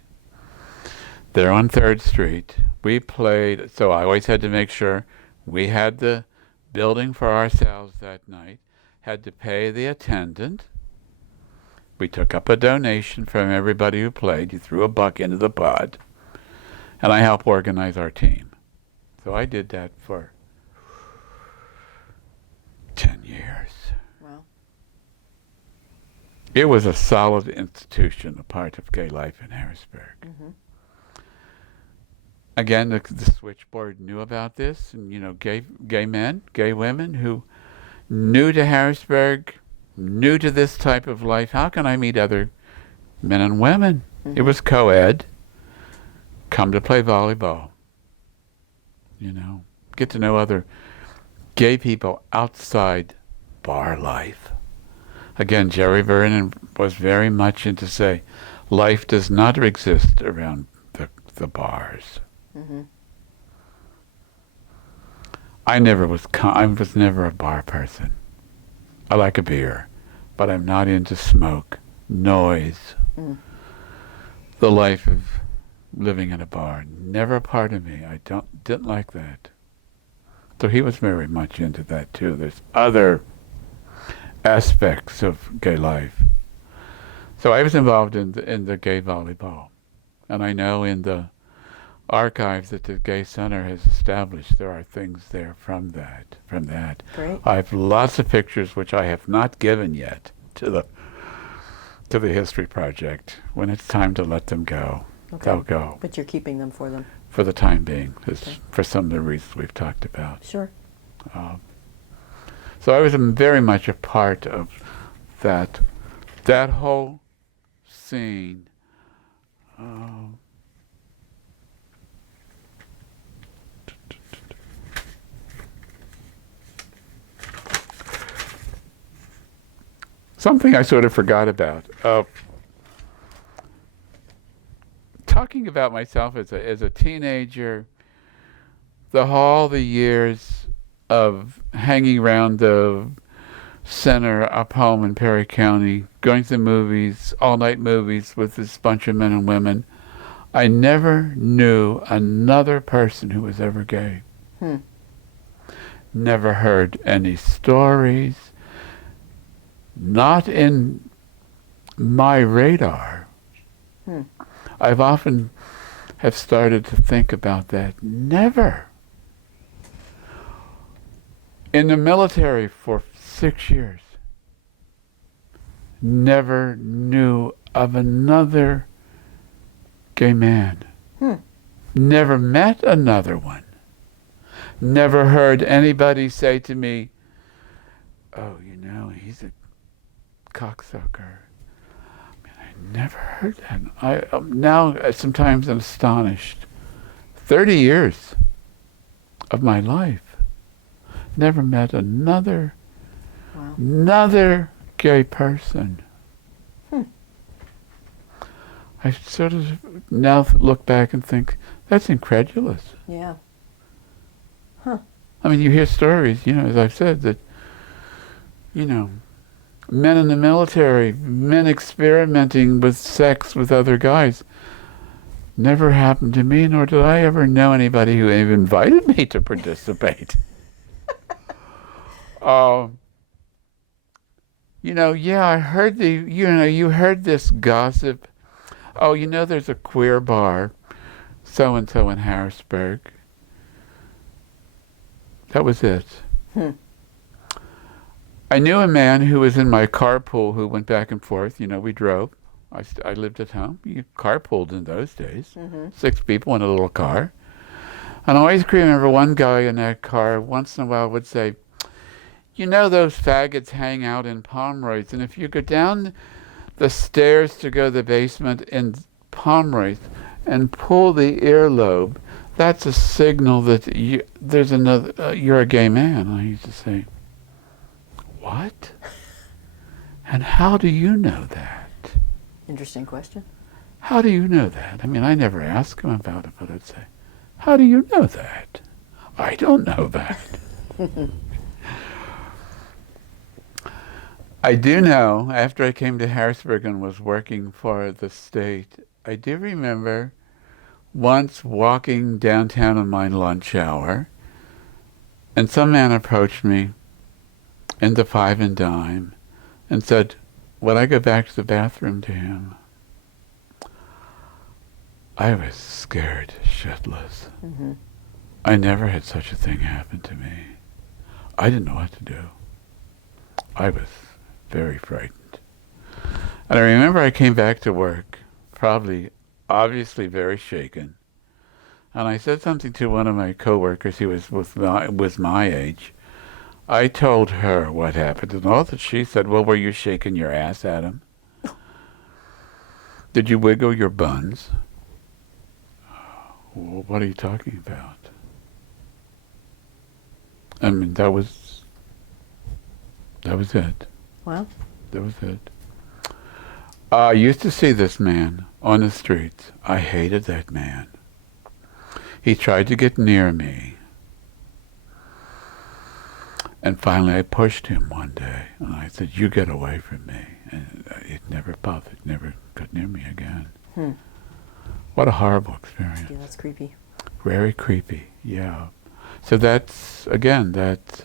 There on 3rd Street. We played, so I always had to make sure we had the building for ourselves that night, had to pay the attendant. We took up a donation from everybody who played. You threw a buck into the pot. And I helped organize our team. So I did that for 10 years. Wow. It was a solid institution, a part of gay life in Harrisburg. Again, the switchboard knew about this, and you know, gay men, gay women who new to Harrisburg, new to this type of life. How can I meet other men and women? It was co-ed. Come to play volleyball. You know, get to know other gay people outside bar life. Again, Jerry Brennan was very much into say, life does not exist around the bars. I was never a bar person. I like a beer, but I'm not into smoke, noise, the life of living in a bar. Never a part of me. I didn't like that. So he was very much into that too. There's other aspects of gay life. So I was involved in the gay volleyball, and I know in the archives that the Gay Center has established, there are things there from that. Great. I have lots of pictures which I have not given yet to the History Project. When it's time to let them go, they'll go. But you're keeping them for them. For the time being, for some of the reasons we've talked about. Sure. So I was very much a part of that whole scene. Something I sort of forgot about. Talking about myself as a teenager, all the years of hanging around the center up home in Perry County, going to the movies, all-night movies with this bunch of men and women, I never knew another person who was ever gay. Never heard any stories. Not in my radar. I've often have started to think about that. Never. In the military for 6 years. Never knew of another gay man. Never met another one. Never heard anybody say to me, oh, you know, he's a cocksucker. I never heard that. Now sometimes I'm astonished. 30 years of my life. Never met another gay person. I sort of now look back and think, that's incredulous. Yeah. I mean, you hear stories, you know, as I've said, that, you know, men in the military, men experimenting with sex with other guys. Never happened to me, nor did I ever know anybody who even invited me to participate. You know, yeah, I heard you heard this gossip. Oh, you know, there's a queer bar, so-and-so in Harrisburg. That was it. I knew a man who was in my carpool who went back and forth. You know, we drove. I lived at home. You carpooled in those days. 6 people in a little car. And I always remember one guy in that car once in a while would say, you know, those faggots hang out in Pomeroy's, and if you go down the stairs to go to the basement in Pomeroy's and pull the earlobe, that's a signal that there's another, you're a gay man. I used to say, what? And how do you know that? Interesting question. How do you know that? I mean, I never asked him about it, but I'd say, how do you know that? I don't know that. I do know, after I came to Harrisburg and was working for the state, I do remember once walking downtown on my lunch hour, and some man approached me in the Five and Dime and said, would I go back to the bathroom to him? I was scared shitless. I never had such a thing happen to me. I didn't know what to do. I was very frightened. And I remember I came back to work, obviously very shaken. And I said something to one of my coworkers who was my age. I told her what happened, and all that she said, well, were you shaking your ass at him? Did you wiggle your buns? Well, what are you talking about? I mean, that was it. Well, That was it. I used to see this man on the streets. I hated that man. He tried to get near me. And finally I pushed him one day, and I said, you get away from me. And it never bothered, never got near me again. What a horrible experience. yeah, that's creepy. Very creepy, yeah. So that's, again, that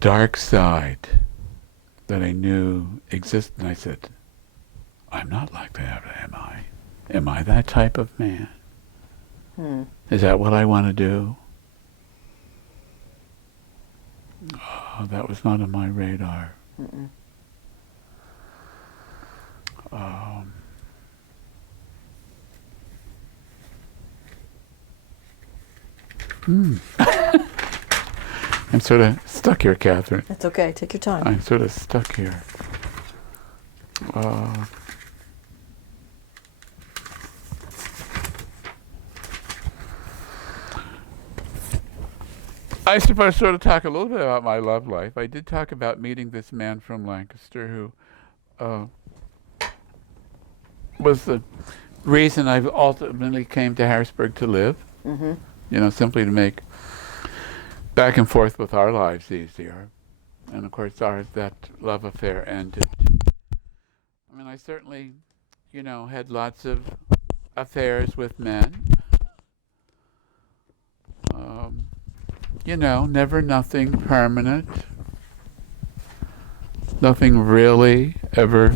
dark side that I knew existed. And I said, I'm not like that, am I? Am I that type of man? Is that what I want to do? Oh, that was not on my radar. I'm sort of stuck here, Catherine. That's okay. Take your time. I'm sort of stuck here. I suppose sort of talk a little bit about my love life. I did talk about meeting this man from Lancaster who was the reason I ultimately came to Harrisburg to live. You know, simply to make back and forth with our lives easier. And of course, that love affair ended. I mean, I certainly, you know, had lots of affairs with men. You know, never nothing permanent. Nothing really ever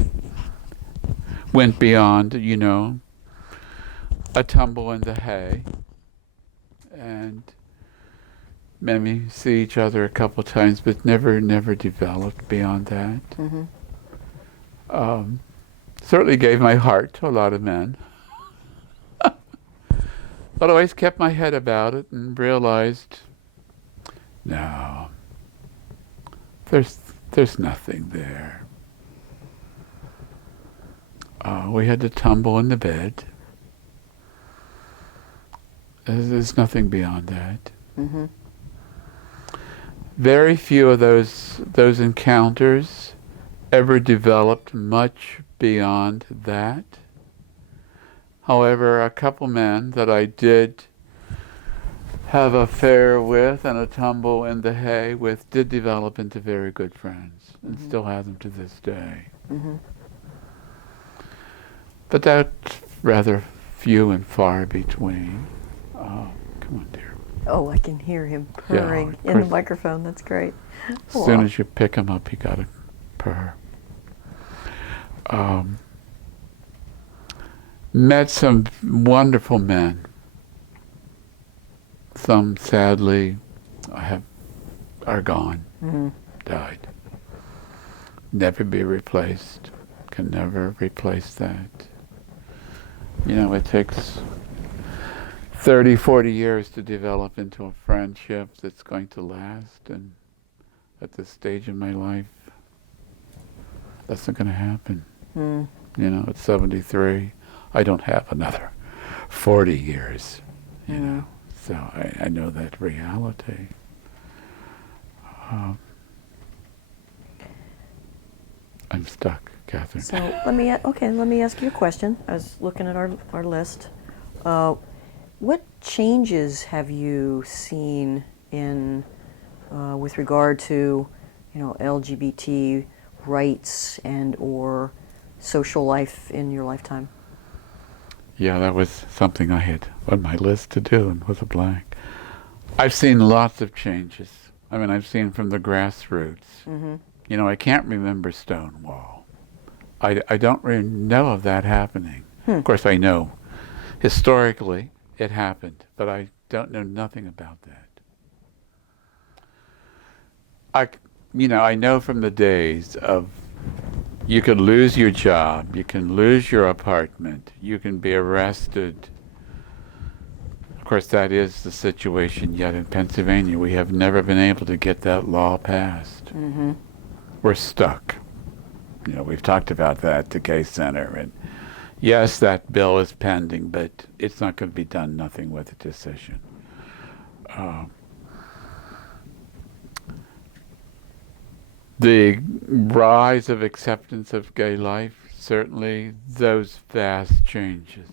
went beyond, you know, a tumble in the hay. And maybe see each other a couple times, but never developed beyond that. Certainly gave my heart to a lot of men, but always kept my head about it and realized, no, there's nothing there. We had to tumble in the bed. There's nothing beyond that. Very few of those encounters ever developed much beyond that. However, a couple men that I did have a affair with and a tumble in the hay with did develop into very good friends, and still have them to this day. But that's rather few and far between. Come on, dear. Oh, I can hear him purring in the microphone. That's great. As soon as you pick him up, you gotta purr. Met some wonderful men. Some, sadly, are gone, died. Never be replaced. Can never replace that. You know, it takes 30, 40 years to develop into a friendship that's going to last, and at this stage in my life, that's not going to happen. You know, at 73, I don't have another 40 years, you know, so I know that reality. I'm stuck, Catherine. So let me ask you a question. I was looking at our list. What changes have you seen in with regard to, you know, LGBT rights and or social life in your lifetime? Yeah, that was something I had on my list to do and was a blank. I've seen lots of changes. I mean, I've seen from the grassroots. You know, I can't remember Stonewall. I don't really know of that happening. Of course, I know historically it happened, but I don't know nothing about that. I know from the days of you could lose your job, you can lose your apartment, you can be arrested. Of course, that is the situation yet in Pennsylvania. We have never been able to get that law passed. We're stuck. You know, we've talked about that at the Gay Center, and yes, that bill is pending, but it's not going to be done nothing with a decision. The rise of acceptance of gay life, certainly those vast changes.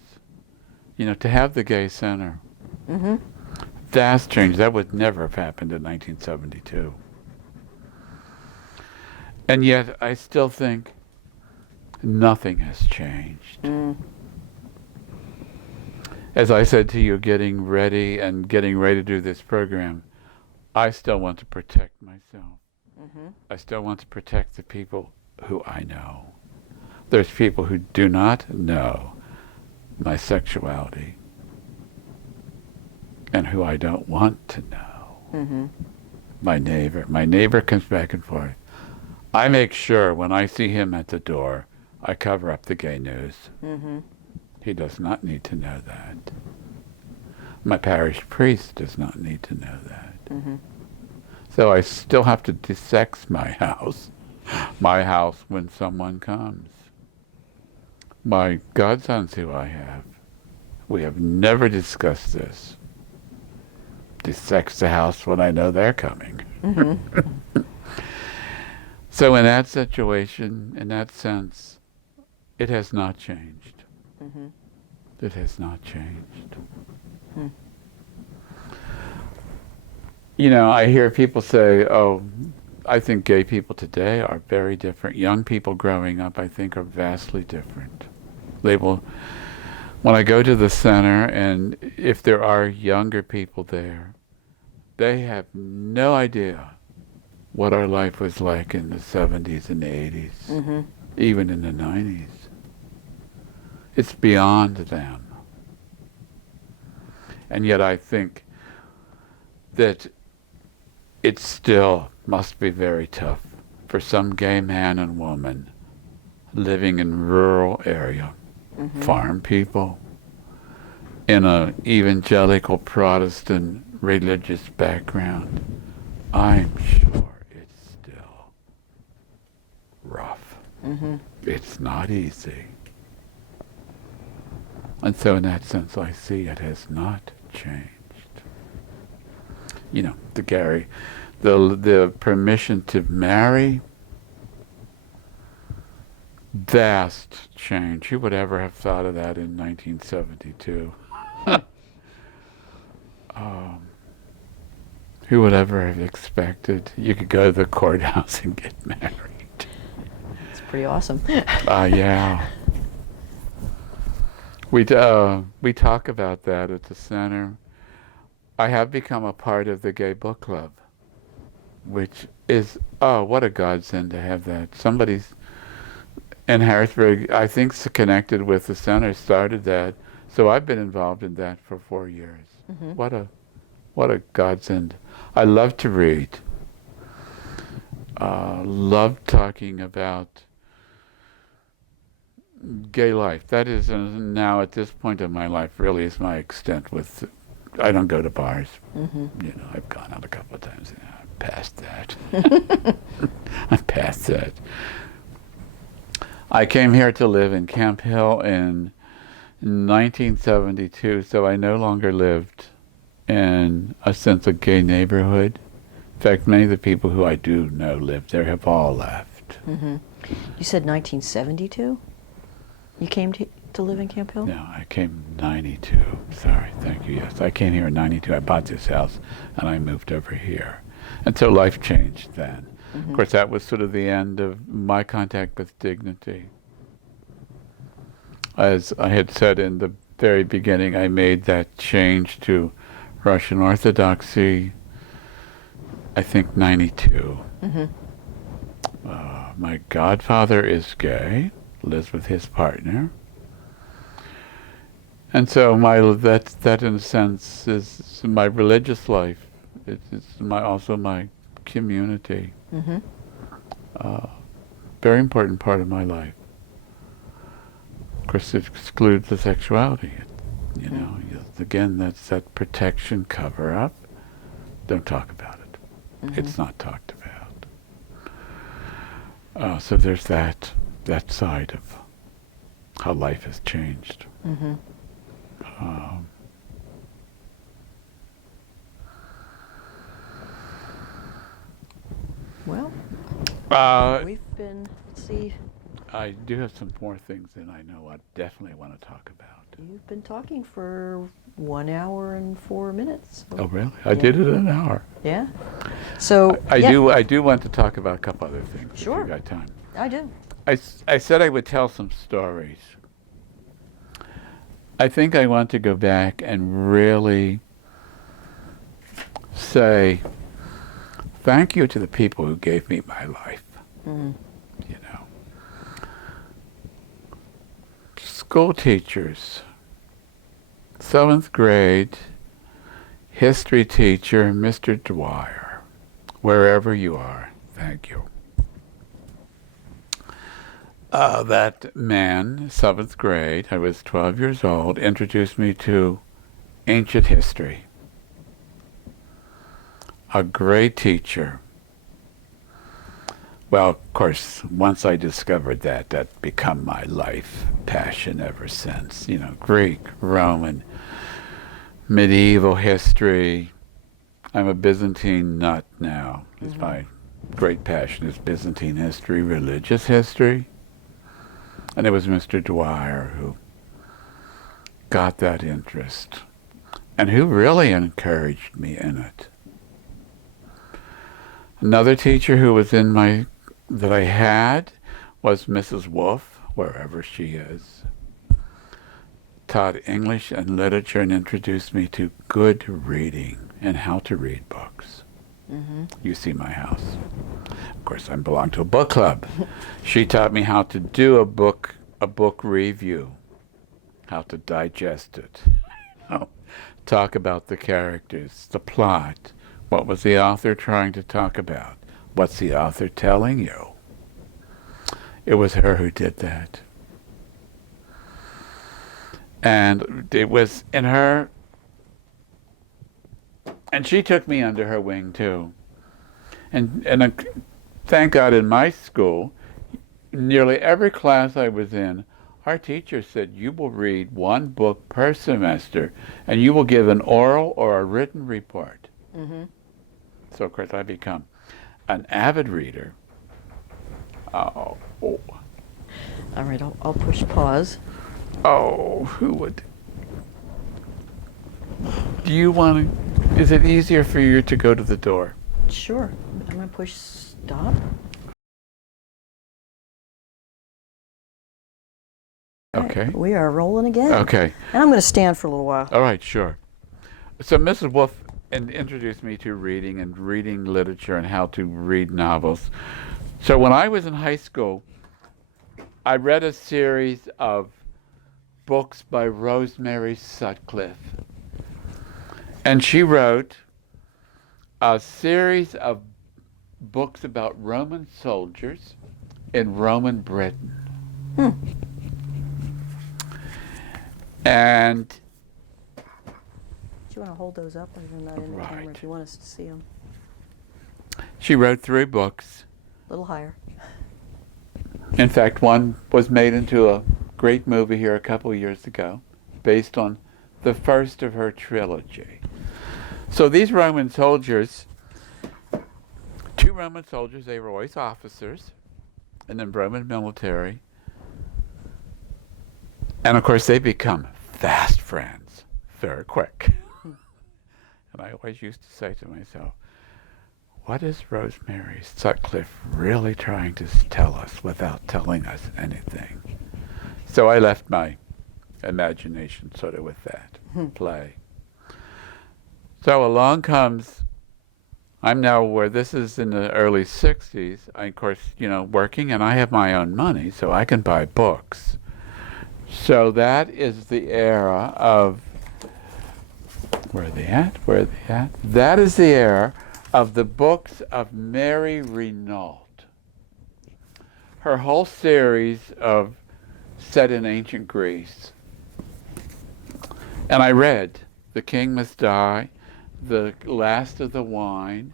You know, to have the Gay Center, vast change, that would never have happened in 1972. And yet, I still think nothing has changed. As I said to you, getting ready to do this program, I still want to protect myself. I still want to protect the people who I know. There's people who do not know my sexuality and who I don't want to know. My neighbor comes back and forth. I make sure when I see him at the door, I cover up the gay news. He does not need to know that. My parish priest does not need to know that. So I still have to desex my house when someone comes. My godsons who I have, we have never discussed this. Desex the house when I know they're coming. So in that situation, in that sense, it has not changed. It has not changed. You know, I hear people say, oh, I think gay people today are very different. Young people growing up, I think, are vastly different. When I go to the center, and if there are younger people there, they have no idea what our life was like in the 70s and the 80s, even in the 90s. It's beyond them. And yet I think that it still must be very tough for some gay man and woman living in rural area, farm people, in a evangelical Protestant religious background. I'm sure it's still rough. It's not easy. And so in that sense, I see it has not changed. You know, the permission to marry, vast change. Who would ever have thought of that in 1972? Who would ever have expected you could go to the courthouse and get married? It's pretty awesome. Yeah. We talk about that at the center. I have become a part of the Gay Book Club, which is, oh, what a godsend to have that. Somebody's in Harrisburg, I think, connected with the center, started that. So I've been involved in that for 4 years. What a godsend. I love to read. Love talking about gay life. That is now at this point in my life really is my extent with. I don't go to bars. You know, I've gone out a couple of times. You know, I'm past that. I'm past that. I came here to live in Camp Hill in 1972, so I no longer lived in a sense of gay neighborhood. In fact, many of the people who I do know live there have all left. You said 1972? You came to live in Camp Hill? No, I came in 92. Sorry, thank you. Yes, I came here in 92. I bought this house and I moved over here. And so life changed then. Of course, that was sort of the end of my contact with dignity. As I had said in the very beginning, I made that change to Russian Orthodoxy, I think 92. My godfather is gay, lives with his partner. And so that in a sense is my religious life. It's also my community. Very important part of my life. Of course, it excludes the sexuality. You know, again, that's that protection cover-up. Don't talk about it. It's not talked about. So there's that side of how life has changed. Well, we've been, let's see, I do have some more things that I know I definitely want to talk about. you've been talking for 1 hour and 4 minutes. Oh, really? I did it in an hour. Yeah. So I do want to talk about a couple other things. Sure. If you got time. I do. I said I would tell some stories. I think I want to go back and really say thank you to the people who gave me my life. You know, school teachers, 7th grade history teacher, Mr. Dwyer, wherever you are, thank you. That man, 7th grade, I was 12 years old, introduced me to ancient history. A great teacher. Well, of course, once I discovered that become my life passion ever since. You know, Greek, Roman, medieval history. I'm a Byzantine nut now. It's my great passion is Byzantine history, religious history. And it was Mr. Dwyer who got that interest and who really encouraged me in it. Another teacher who was that I had was Mrs. Wolf, wherever she is. Taught English and literature and introduced me to good reading and how to read books. You see my house. Of course, I belong to a book club. She taught me how to do a book review, how to digest it, talk about the characters, the plot, What was the author trying to talk about? What's the author telling you? It was her who did that. And it was in her, and she took me under her wing too. And thank God in my school, nearly every class I was in, our teacher said, you will read one book per semester, and you will give an oral or a written report. Mm-hmm. So, of course, I become an avid reader. Oh. All right, I'll push pause. Oh, who would? Do you want to? Is it easier for you to go to the door? Sure. I'm going to push stop. Okay. Right, we are rolling again. Okay. And I'm going to stand for a little while. All right, sure. So Mrs. Wolf introduced me to reading and reading literature and how to read novels. So when I was in high school, I read a series of books by Rosemary Sutcliffe. And she wrote a series of books about Roman soldiers in Roman Britain. And do you want to hold those up? They're not in the camera if you want us to see them. She wrote 3 books. A little higher. In fact, one was made into a great movie here a couple years ago, based on the first of her trilogy. So these Roman soldiers, 2 Roman soldiers, they were always officers in the Roman military. And of course, they become fast friends very quick. And I always used to say to myself, what is Rosemary Sutcliffe really trying to tell us without telling us anything? So I left my imagination sort of with that play. So along comes, I'm now where this is in the early 60s, I, of course, working, and I have my own money, so I can buy books. So that is the era of, where are they at? That is the era of the books of Mary Renault. Her whole series of set in ancient Greece. And I read The King Must Die, The Last of the Wine,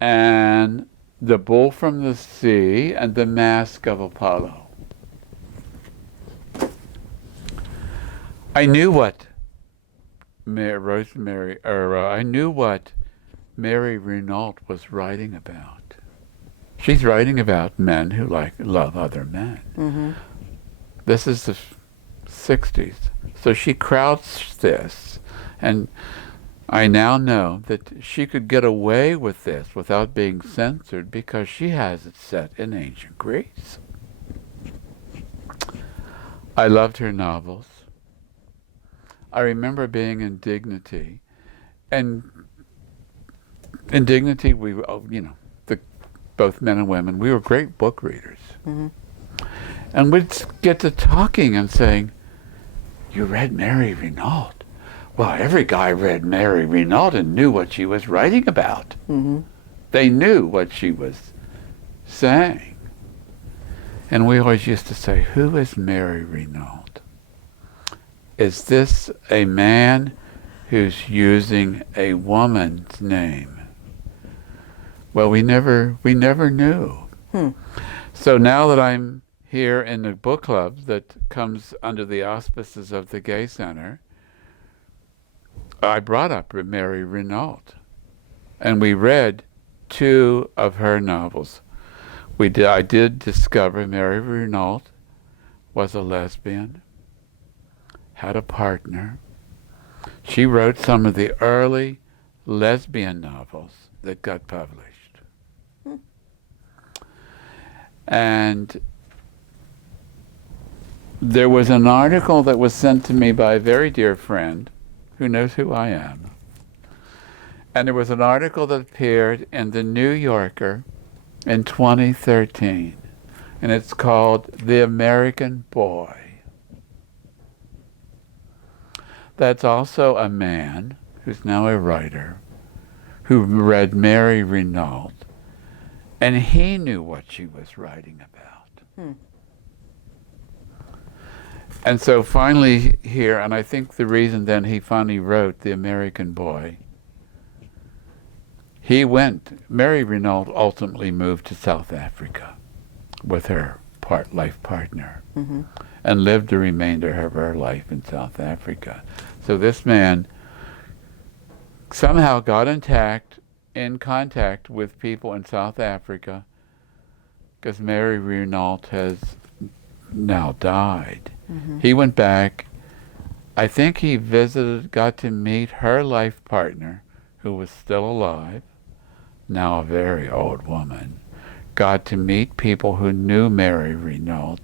and The Bull from the Sea, and The Mask of Apollo. I knew what I knew what Mary Renault was writing about. She's writing about men who love other men. Mm-hmm. This is the 60s. So she crouched this, and I now know that she could get away with this without being censored because she has it set in ancient Greece. I loved her novels. I remember being in Dignity, and in Dignity, both men and women, we were great book readers. Mm-hmm. And we'd get to talking and saying, you read Mary Renault? Well, every guy read Mary Renault and knew what she was writing about. Mm-hmm. They knew what she was saying. And we always used to say, who is Mary Renault? Is this a man who's using a woman's name? Well, we never knew. So now that I'm here in the book club that comes under the auspices of the Gay Center, I brought up Mary Renault, and we read 2 of her novels. I did discover Mary Renault was a lesbian, had a partner. She wrote some of the early lesbian novels that got published. And there was an article that was sent to me by a very dear friend who knows who I am. And there was an article that appeared in the New Yorker in 2013, and it's called The American Boy. That's also a man who's now a writer who read Mary Renault, and he knew what she was writing about. And so finally here, and I think the reason then he finally wrote The American Boy, Mary Renault ultimately moved to South Africa with her life partner and lived the remainder of her life in South Africa. So this man somehow got in contact with people in South Africa, because Mary Renault has now died. He went back. I think he got to meet her life partner, who was still alive, now a very old woman. Got to meet people who knew Mary Renault,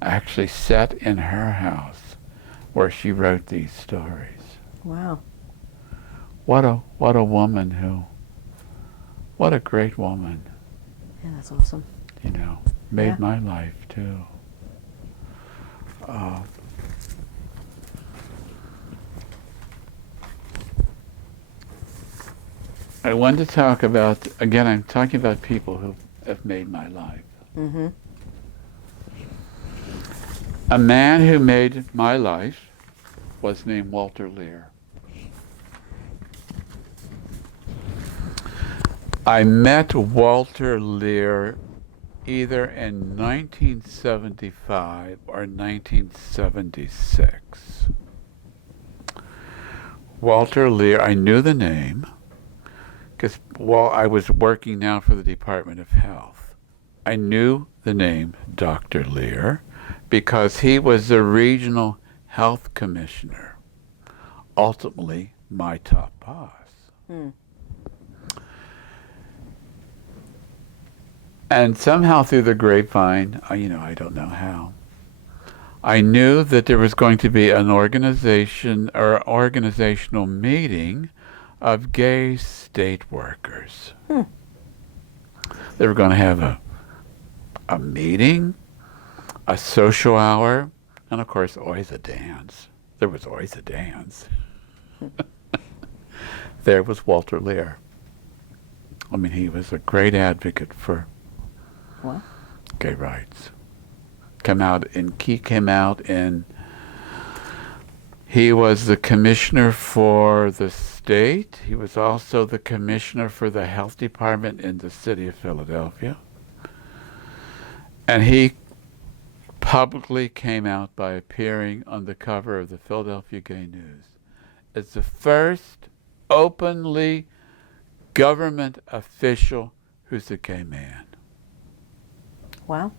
actually sat in her house where she wrote these stories. Wow. What a woman what a great woman. Yeah, that's awesome. You know, made my life too. I wanted to talk about, again, I'm talking about people who have made my life. A man who made my life was named Walter Lear. I met Walter Lear either in 1975 or 1976. Walter Lear, I knew the name, because while I was working now for the Department of Health, I knew the name Dr. Lear because he was the regional health commissioner, ultimately my top boss. And somehow through the grapevine, I don't know how, I knew that there was going to be an organizational meeting of gay state workers. They were going to have a meeting, a social hour, and of course always a dance. There was always a dance. There was Walter Lear. I mean, he was a great advocate for gay rights. He was the commissioner for the state. He was also the commissioner for the health department in the city of Philadelphia. And he publicly came out by appearing on the cover of the Philadelphia Gay News as the first openly government official who's a gay man. Wow.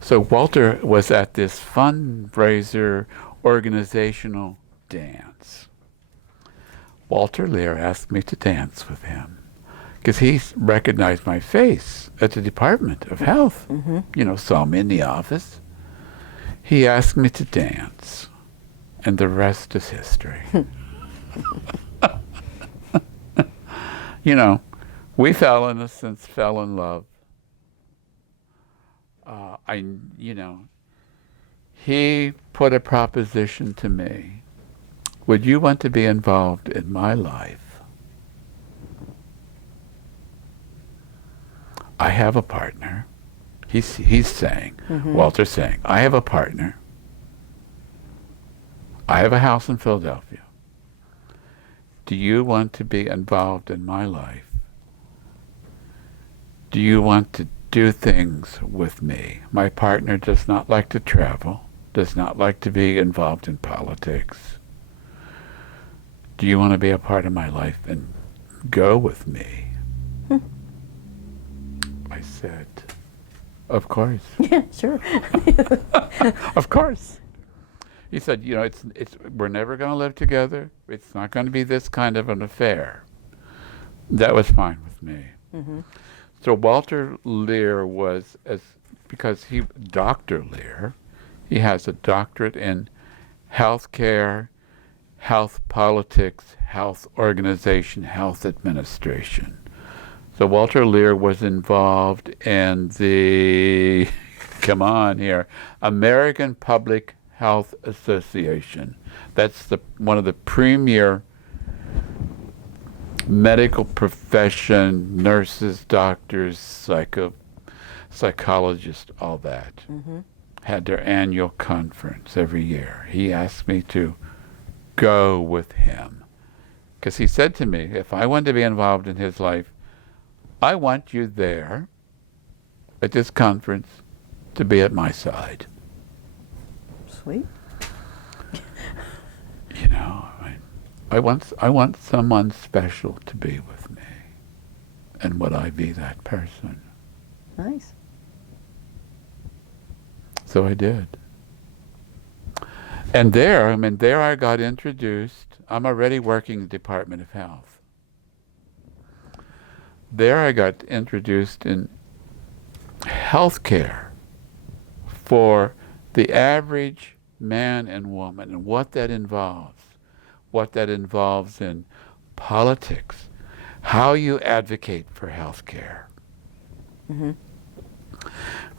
So Walter was at this fundraiser organizational dance. Walter Lear asked me to dance with him because he recognized my face at the Department of Health. Saw me in the office. He asked me to dance, and the rest is history. We fell in love. He put a proposition to me. Would you want to be involved in my life? I have a partner. He's saying, Walter's saying, I have a partner. I have a house in Philadelphia. Do you want to be involved in my life? Do you want to do things with me? My partner does not like to travel, does not like to be involved in politics. Do you want to be a part of my life and go with me? I said, of course. Yeah, sure. Of course. He said, we're never going to live together. It's not going to be this kind of an affair. That was fine with me. So Walter Lear Dr. Lear, he has a doctorate in healthcare, health politics, health organization, health administration. So Walter Lear was involved in the, American Public Health Association. That's one of the premier medical profession, nurses, doctors, psychologists, all that, had their annual conference every year. He asked me to go with him because he said to me, if I wanted to be involved in his life, I want you there at this conference to be at my side. Sweet. You know, I want someone special to be with me, and would I be that person? Nice. So I did. And there I got introduced. I'm already working in the Department of Health. There I got introduced in healthcare for the average man and woman, and what that involves in politics, how you advocate for healthcare.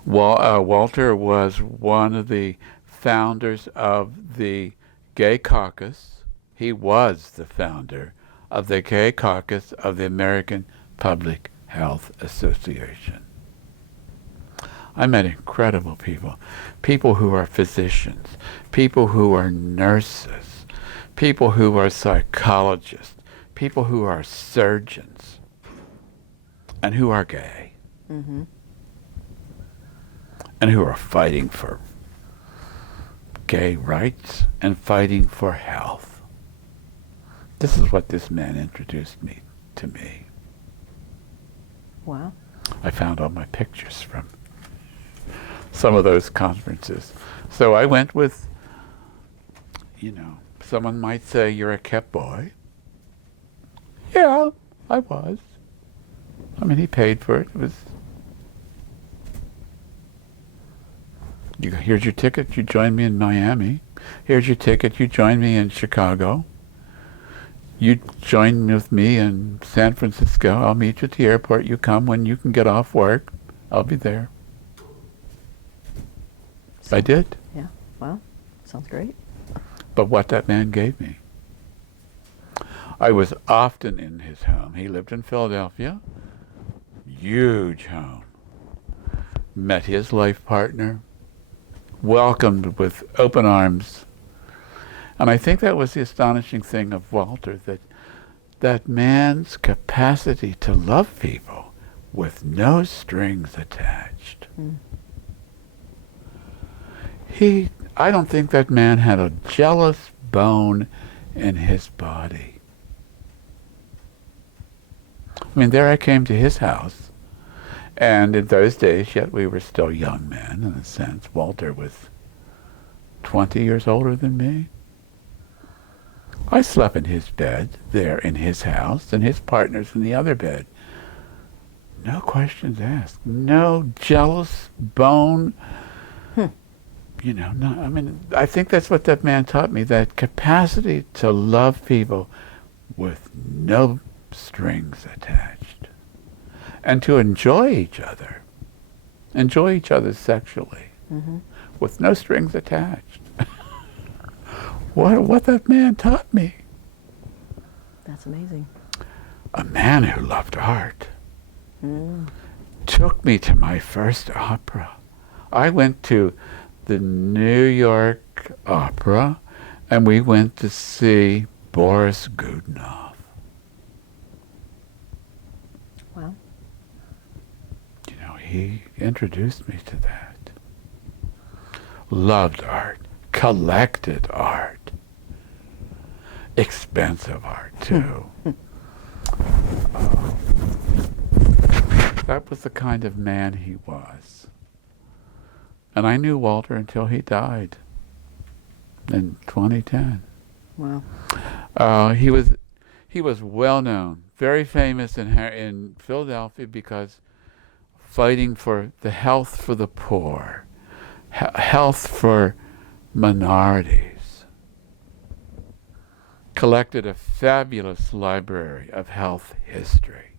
Walter was one of the founders of the Gay Caucus. He was the founder of the Gay Caucus of the American Public Health Association. I met incredible people who are physicians, people who are nurses, people who are psychologists, people who are surgeons, and who are gay, and who are fighting for gay rights and fighting for health. This is what this man introduced me to me. Wow. I found all my pictures from some of those conferences. So I went with, someone might say, you're a kept boy. Yeah, I was. I mean, he paid for it. It was, here's your ticket, you join me in Miami. Here's your ticket, you join me in Chicago. You join with me in San Francisco. I'll meet you at the airport. You come when you can get off work. I'll be there. I did. Yeah. Wow. Sounds great. But what that man gave me. I was often in his home. He lived in Philadelphia. Huge home. Met his life partner. Welcomed with open arms. And I think that was the astonishing thing of Walter, that man's capacity to love people with no strings attached. I don't think that man had a jealous bone in his body. I mean, there I came to his house, and in those days, yet we were still young men, in a sense. Walter was 20 years older than me. I slept in his bed there in his house, and his partner's in the other bed. No questions asked. No jealous bone. I think that's what that man taught me, that capacity to love people with no strings attached. And to enjoy each other sexually, with no strings attached. What that man taught me. That's amazing. A man who loved art. Took me to my first opera. I went to the New York Opera, and we went to see Boris Godunov. Wow. He introduced me to that. Loved art, collected art, expensive art too. That was the kind of man he was. And I knew Walter until he died in 2010. Wow. He was well known, very famous in Philadelphia because fighting for the health for the poor, health for minorities. Collected a fabulous library of health history.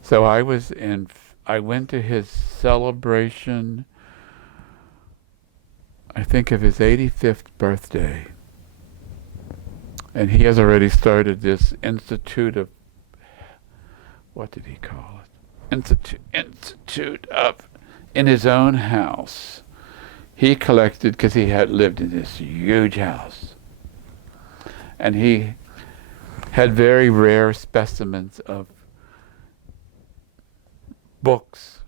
So I went to his celebration, I think of his 85th birthday, And he has already started this institute of, what did he call it? Institute of, in his own house. He collected, because he had lived in this huge house. And he had very rare specimens of books,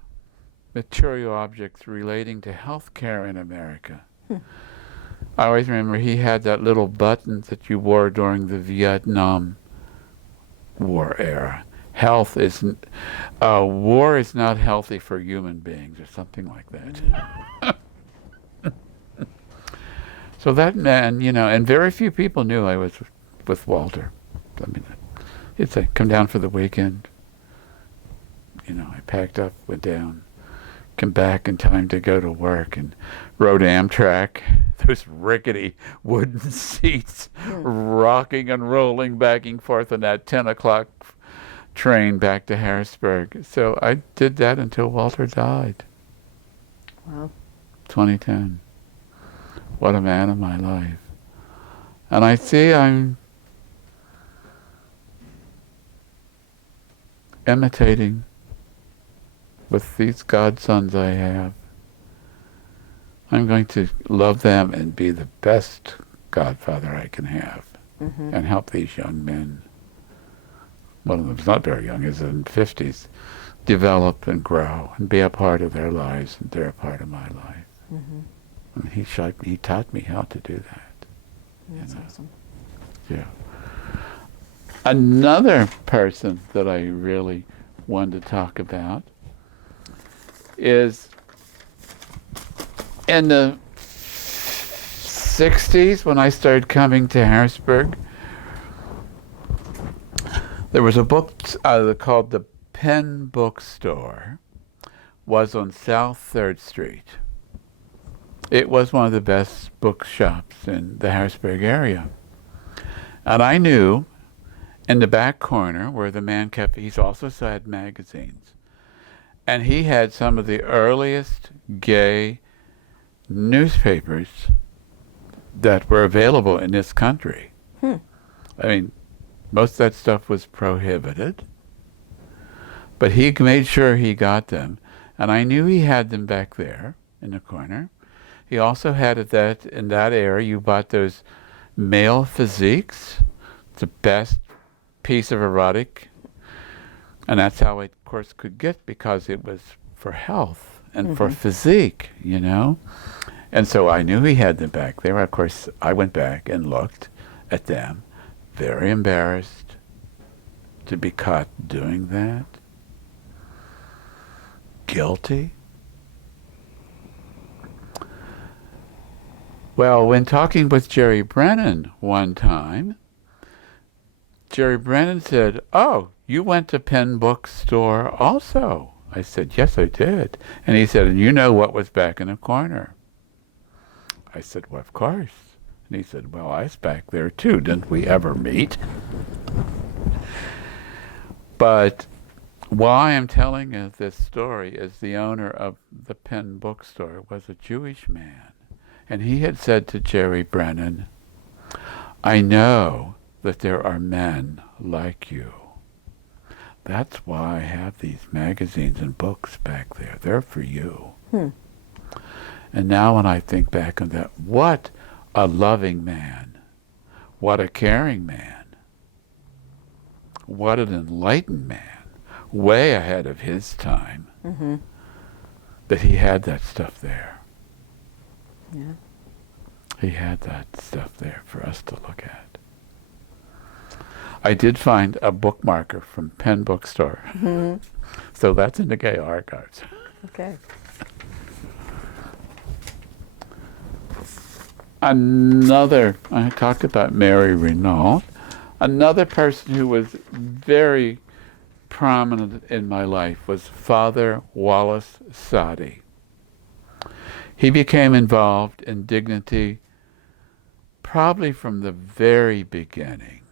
material objects relating to healthcare in America. I always remember he had that little button that you wore during the Vietnam War era. War is not healthy for human beings, or something like that. So that man, and very few people knew I was with Walter. I mean, he'd say, come down for the weekend. I packed up, went down, come back in time to go to work, and rode Amtrak, those rickety wooden seats, rocking and rolling back and forth on that 10 o'clock train back to Harrisburg. So I did that until Walter died. Wow. 2010. What a man of my life. And I see I'm imitating with these godsons I have. I'm going to love them and be the best godfather I can have, and help these young men. One of them's not very young, he's in 50s, develop and grow and be a part of their lives, and they're a part of my life. And he taught me how to do that. That's awesome. Yeah. Another person that I really wanted to talk about is in the 60s, when I started coming to Harrisburg, there was a book called the Penn Bookstore, was on South 3rd Street. It was one of the best bookshops in the Harrisburg area. And I knew in the back corner where the man kept, he's also had magazines. And he had some of the earliest gay newspapers that were available in this country. I mean, most of that stuff was prohibited, but he made sure he got them. And I knew he had them back there in the corner. He also had it that in that area you bought those male physiques, the best piece of erotic, and that's how it, of course, could get, because it was for health and for physique, And so I knew he had them back there. Of course, I went back and looked at them, very embarrassed to be caught doing that. Guilty. Well, when talking with Jerry Brennan one time, Jerry Brennan said, "Oh, you went to Penn Bookstore also." I said, "Yes, I did." And he said, "And you know what was back in the corner?" I said, "Well, of course." And he said, "Well, I was back there too. Didn't we ever meet?" But why I'm telling you this story is the owner of the Penn Bookstore was a Jewish man. And he had said to Jerry Brennan, "I know that there are men like you. That's why I have these magazines and books back there. They're for you." And now when I think back on that, what a loving man. What a caring man. What an enlightened man. Way ahead of his time. That he had that stuff there. Yeah. He had that stuff there for us to look at. I did find a bookmarker from Penn Bookstore. So that's in the gay archives. Okay. I talked about Mary Renault. Another person who was very prominent in my life was Father Wallace Sadi. He became involved in Dignity probably from the very beginning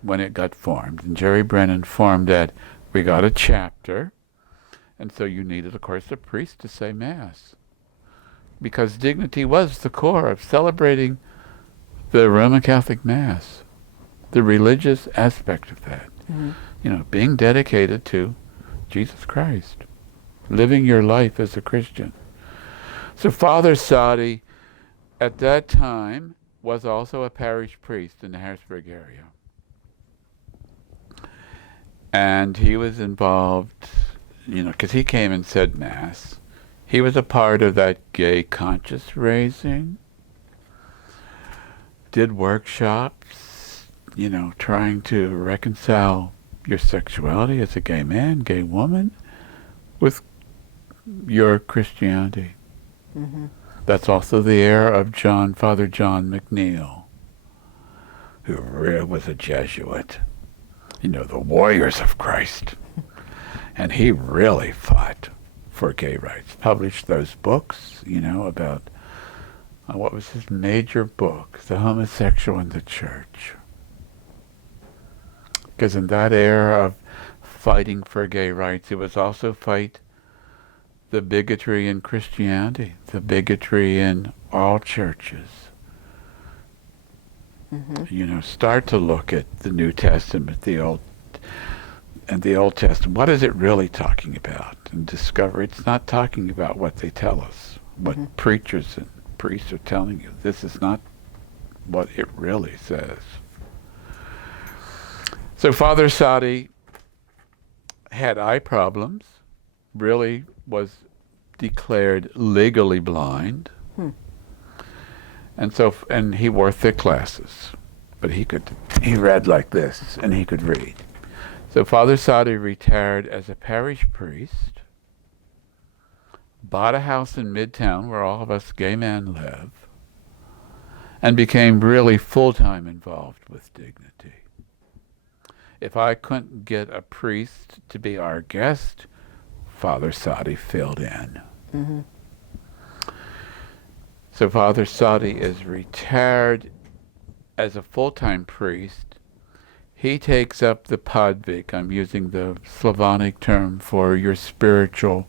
when it got formed. And Jerry Brennan formed that. We got a chapter, and so you needed, of course, a priest to say Mass, because Dignity was the core of celebrating the Roman Catholic Mass. the religious aspect of that. You know, being dedicated to Jesus Christ, living your life as a Christian. So Father Sadi, at that time, was also a parish priest in the Harrisburg area. And he was involved, you know, because he came and said Mass. He was a part of that gay conscience raising, did workshops, you know, trying to reconcile your sexuality as a gay man, gay woman, with your Christianity. That's also the era of Father John McNeil, who really was a Jesuit. You know, the warriors of Christ. And he really fought for gay rights. Published those books, you know, about, what was his major book? The Homosexual in the Church. Because in that era of fighting for gay rights, it was also fight the bigotry in Christianity, the bigotry in all churches. You know, start to look at the New Testament, the Old Testament. What is it really talking about? And discover it's not talking about what they tell us, what preachers and priests are telling you. This is not what it really says. So Father Sadi had eye problems, really was declared legally blind. And he wore thick glasses, but he read like this, and he could read. So Father Sadi retired as a parish priest, bought a house in Midtown where all of us gay men live, and became really full-time involved with Dignity. If I couldn't get a priest to be our guest, Father Sadi filled in. So Father Sadi is retired as a full-time priest. He takes up the podvik. I'm using the Slavonic term for your spiritual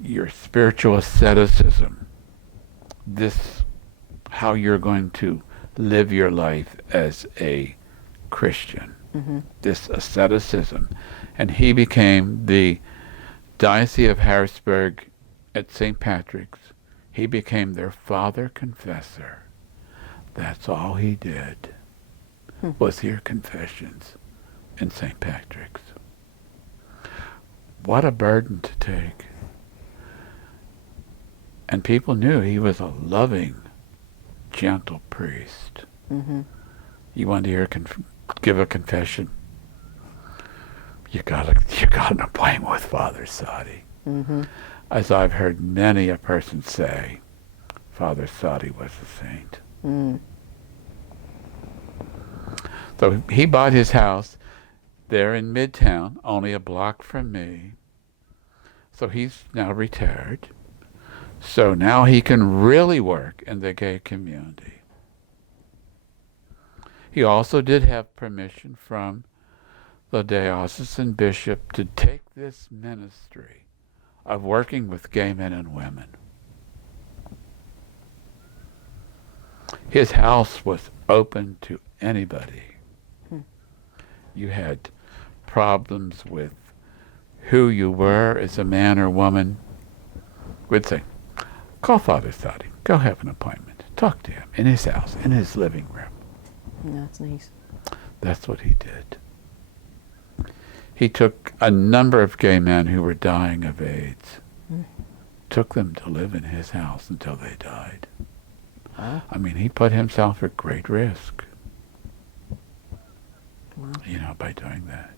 asceticism. This, how you're going to live your life as a Christian. This asceticism. And he became the Diocese of Harrisburg at St. Patrick's. He became their father confessor. That's all he did, was hear confessions in St. Patrick's. What a burden to take. And people knew he was a loving, gentle priest. You want to hear give a confession? You got an appointment with Father Sadi. As I've heard many a person say, Father Sadi was a saint. So he bought his house there in Midtown, only a block from me. So he's now retired. So now he can really work in the gay community. He also did have permission from the diocesan bishop to take this ministry of working with gay men and women. His house was open to anybody. You had problems with who you were as a man or woman. We'd say, call Father Sadi, go have an appointment, talk to him in his house, in his living room. That's nice. That's what he did. He took a number of gay men who were dying of AIDS, took them to live in his house until they died. I mean, he put himself at great risk, you know, by doing that.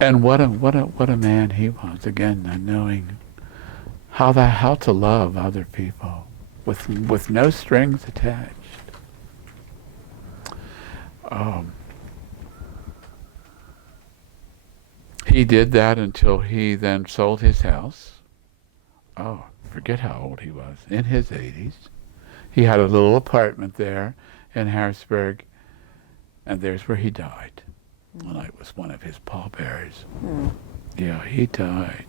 And what a man he was, again, knowing how to love other people with no strings attached. He did that until he then sold his house. Forget how old he was, in his 80s. He had a little apartment there in Harrisburg, and there's where he died. And I was one of his pallbearers. Yeah, he died.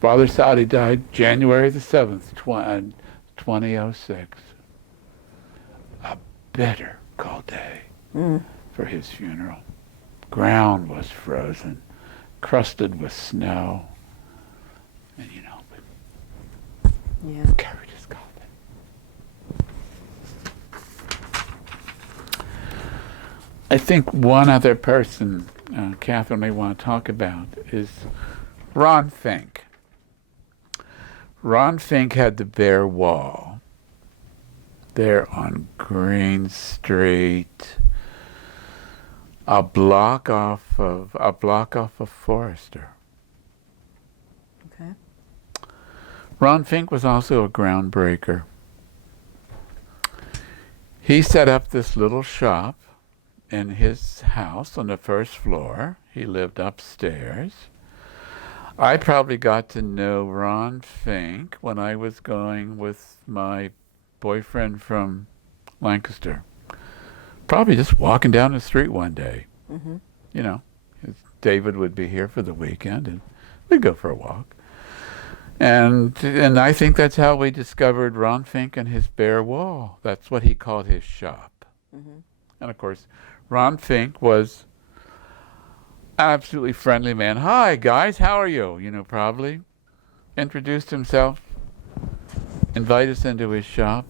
Father Saudi died January the 7th, 2006. A bitter cold day for his funeral. Ground was frozen, crusted with snow, and we carried his coffin. I think one other person, Catherine, may want to talk about is Ron Fink. Ron Fink had the bare wall there on Green Street, a block off of Forrester. Okay. Ron Fink was also a groundbreaker. He set up this little shop in his house on the first floor. He lived upstairs. I probably got to know Ron Fink when I was going with my boyfriend from Lancaster. Probably just walking down the street one day. Mm-hmm. David would be here for the weekend, and we'd go for a walk. And I think that's how we discovered Ron Fink and his bare wall. That's what he called his shop. Mm-hmm. And of course, Ron Fink was absolutely friendly man. Hi guys, how are you? Probably introduced himself, invited us into his shop.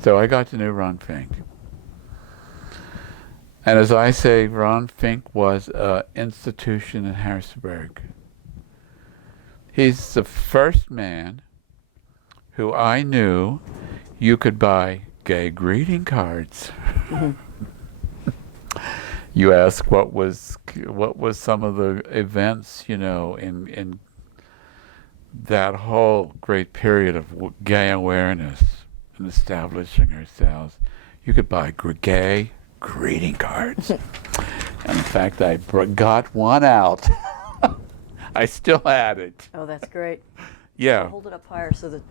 So I got to know Ron Fink. And as I say, Ron Fink was an institution in Harrisburg. He's the first man who I knew you could buy gay greeting cards. Mm-hmm. You ask what was some of the events, in that whole great period of gay awareness and establishing ourselves. You could buy gay greeting cards. And in fact, I got one out. I still had it. Oh, that's great. Yeah. Hold it up higher so the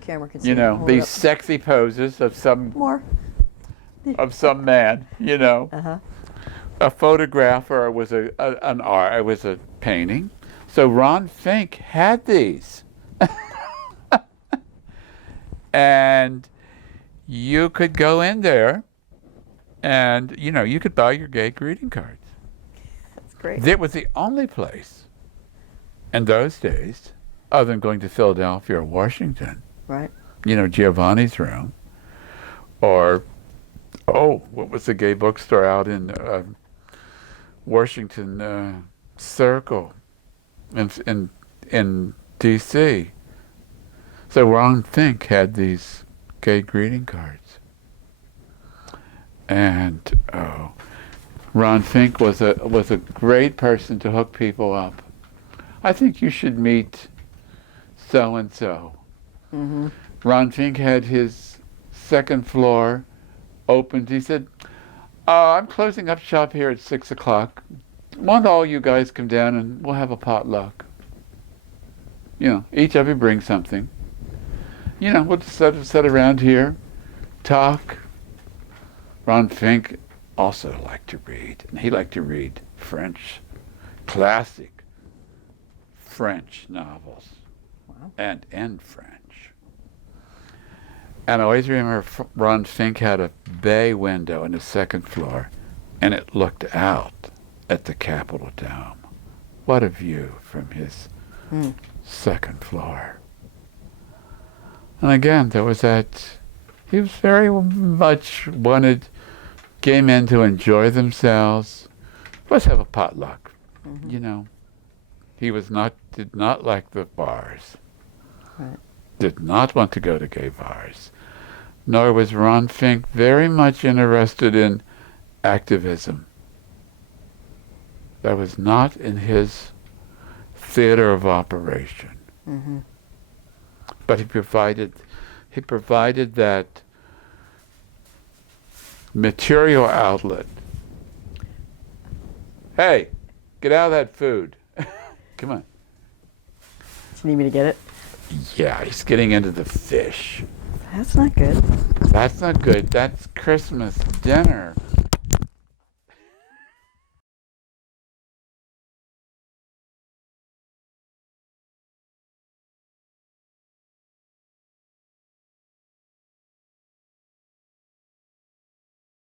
camera can see. These sexy poses of some man. Uh-huh. A photograph, or it was it was a painting. So Ron Fink had these. And you could go in there and, you could buy your gay greeting cards. That's great. It was the only place in those days, other than going to Philadelphia or Washington, right? Giovanni's room, or, what was the gay bookstore out in Washington Circle in D.C. So Ron Fink had these gay greeting cards. And Ron Fink was a great person to hook people up. I think you should meet so-and-so. Mm-hmm. Ron Fink had his second floor opened. He said, I'm closing up shop here at 6 o'clock. Why don't all you guys come down and we'll have a potluck? Each of you bring something. We'll just sit around here, talk. Ron Fink also liked to read. And he liked to read French, classic French novels. Wow. And French. And I always remember Ron Fink had a bay window on the second floor, and it looked out at the Capitol Dome. What a view from his second floor. And again, there was that, he was very much wanted gay men to enjoy themselves. Let's have a potluck. Mm-hmm. He did not like the bars. Right. Did not want to go to gay bars. Nor was Ron Fink very much interested in activism. That was not in his theater of operation. Mm-hmm. But he provided that material outlet. Hey, get out of that food. Come on. Do you need me to get it? Yeah, he's getting into the fish. That's not good. That's not good. That's Christmas dinner.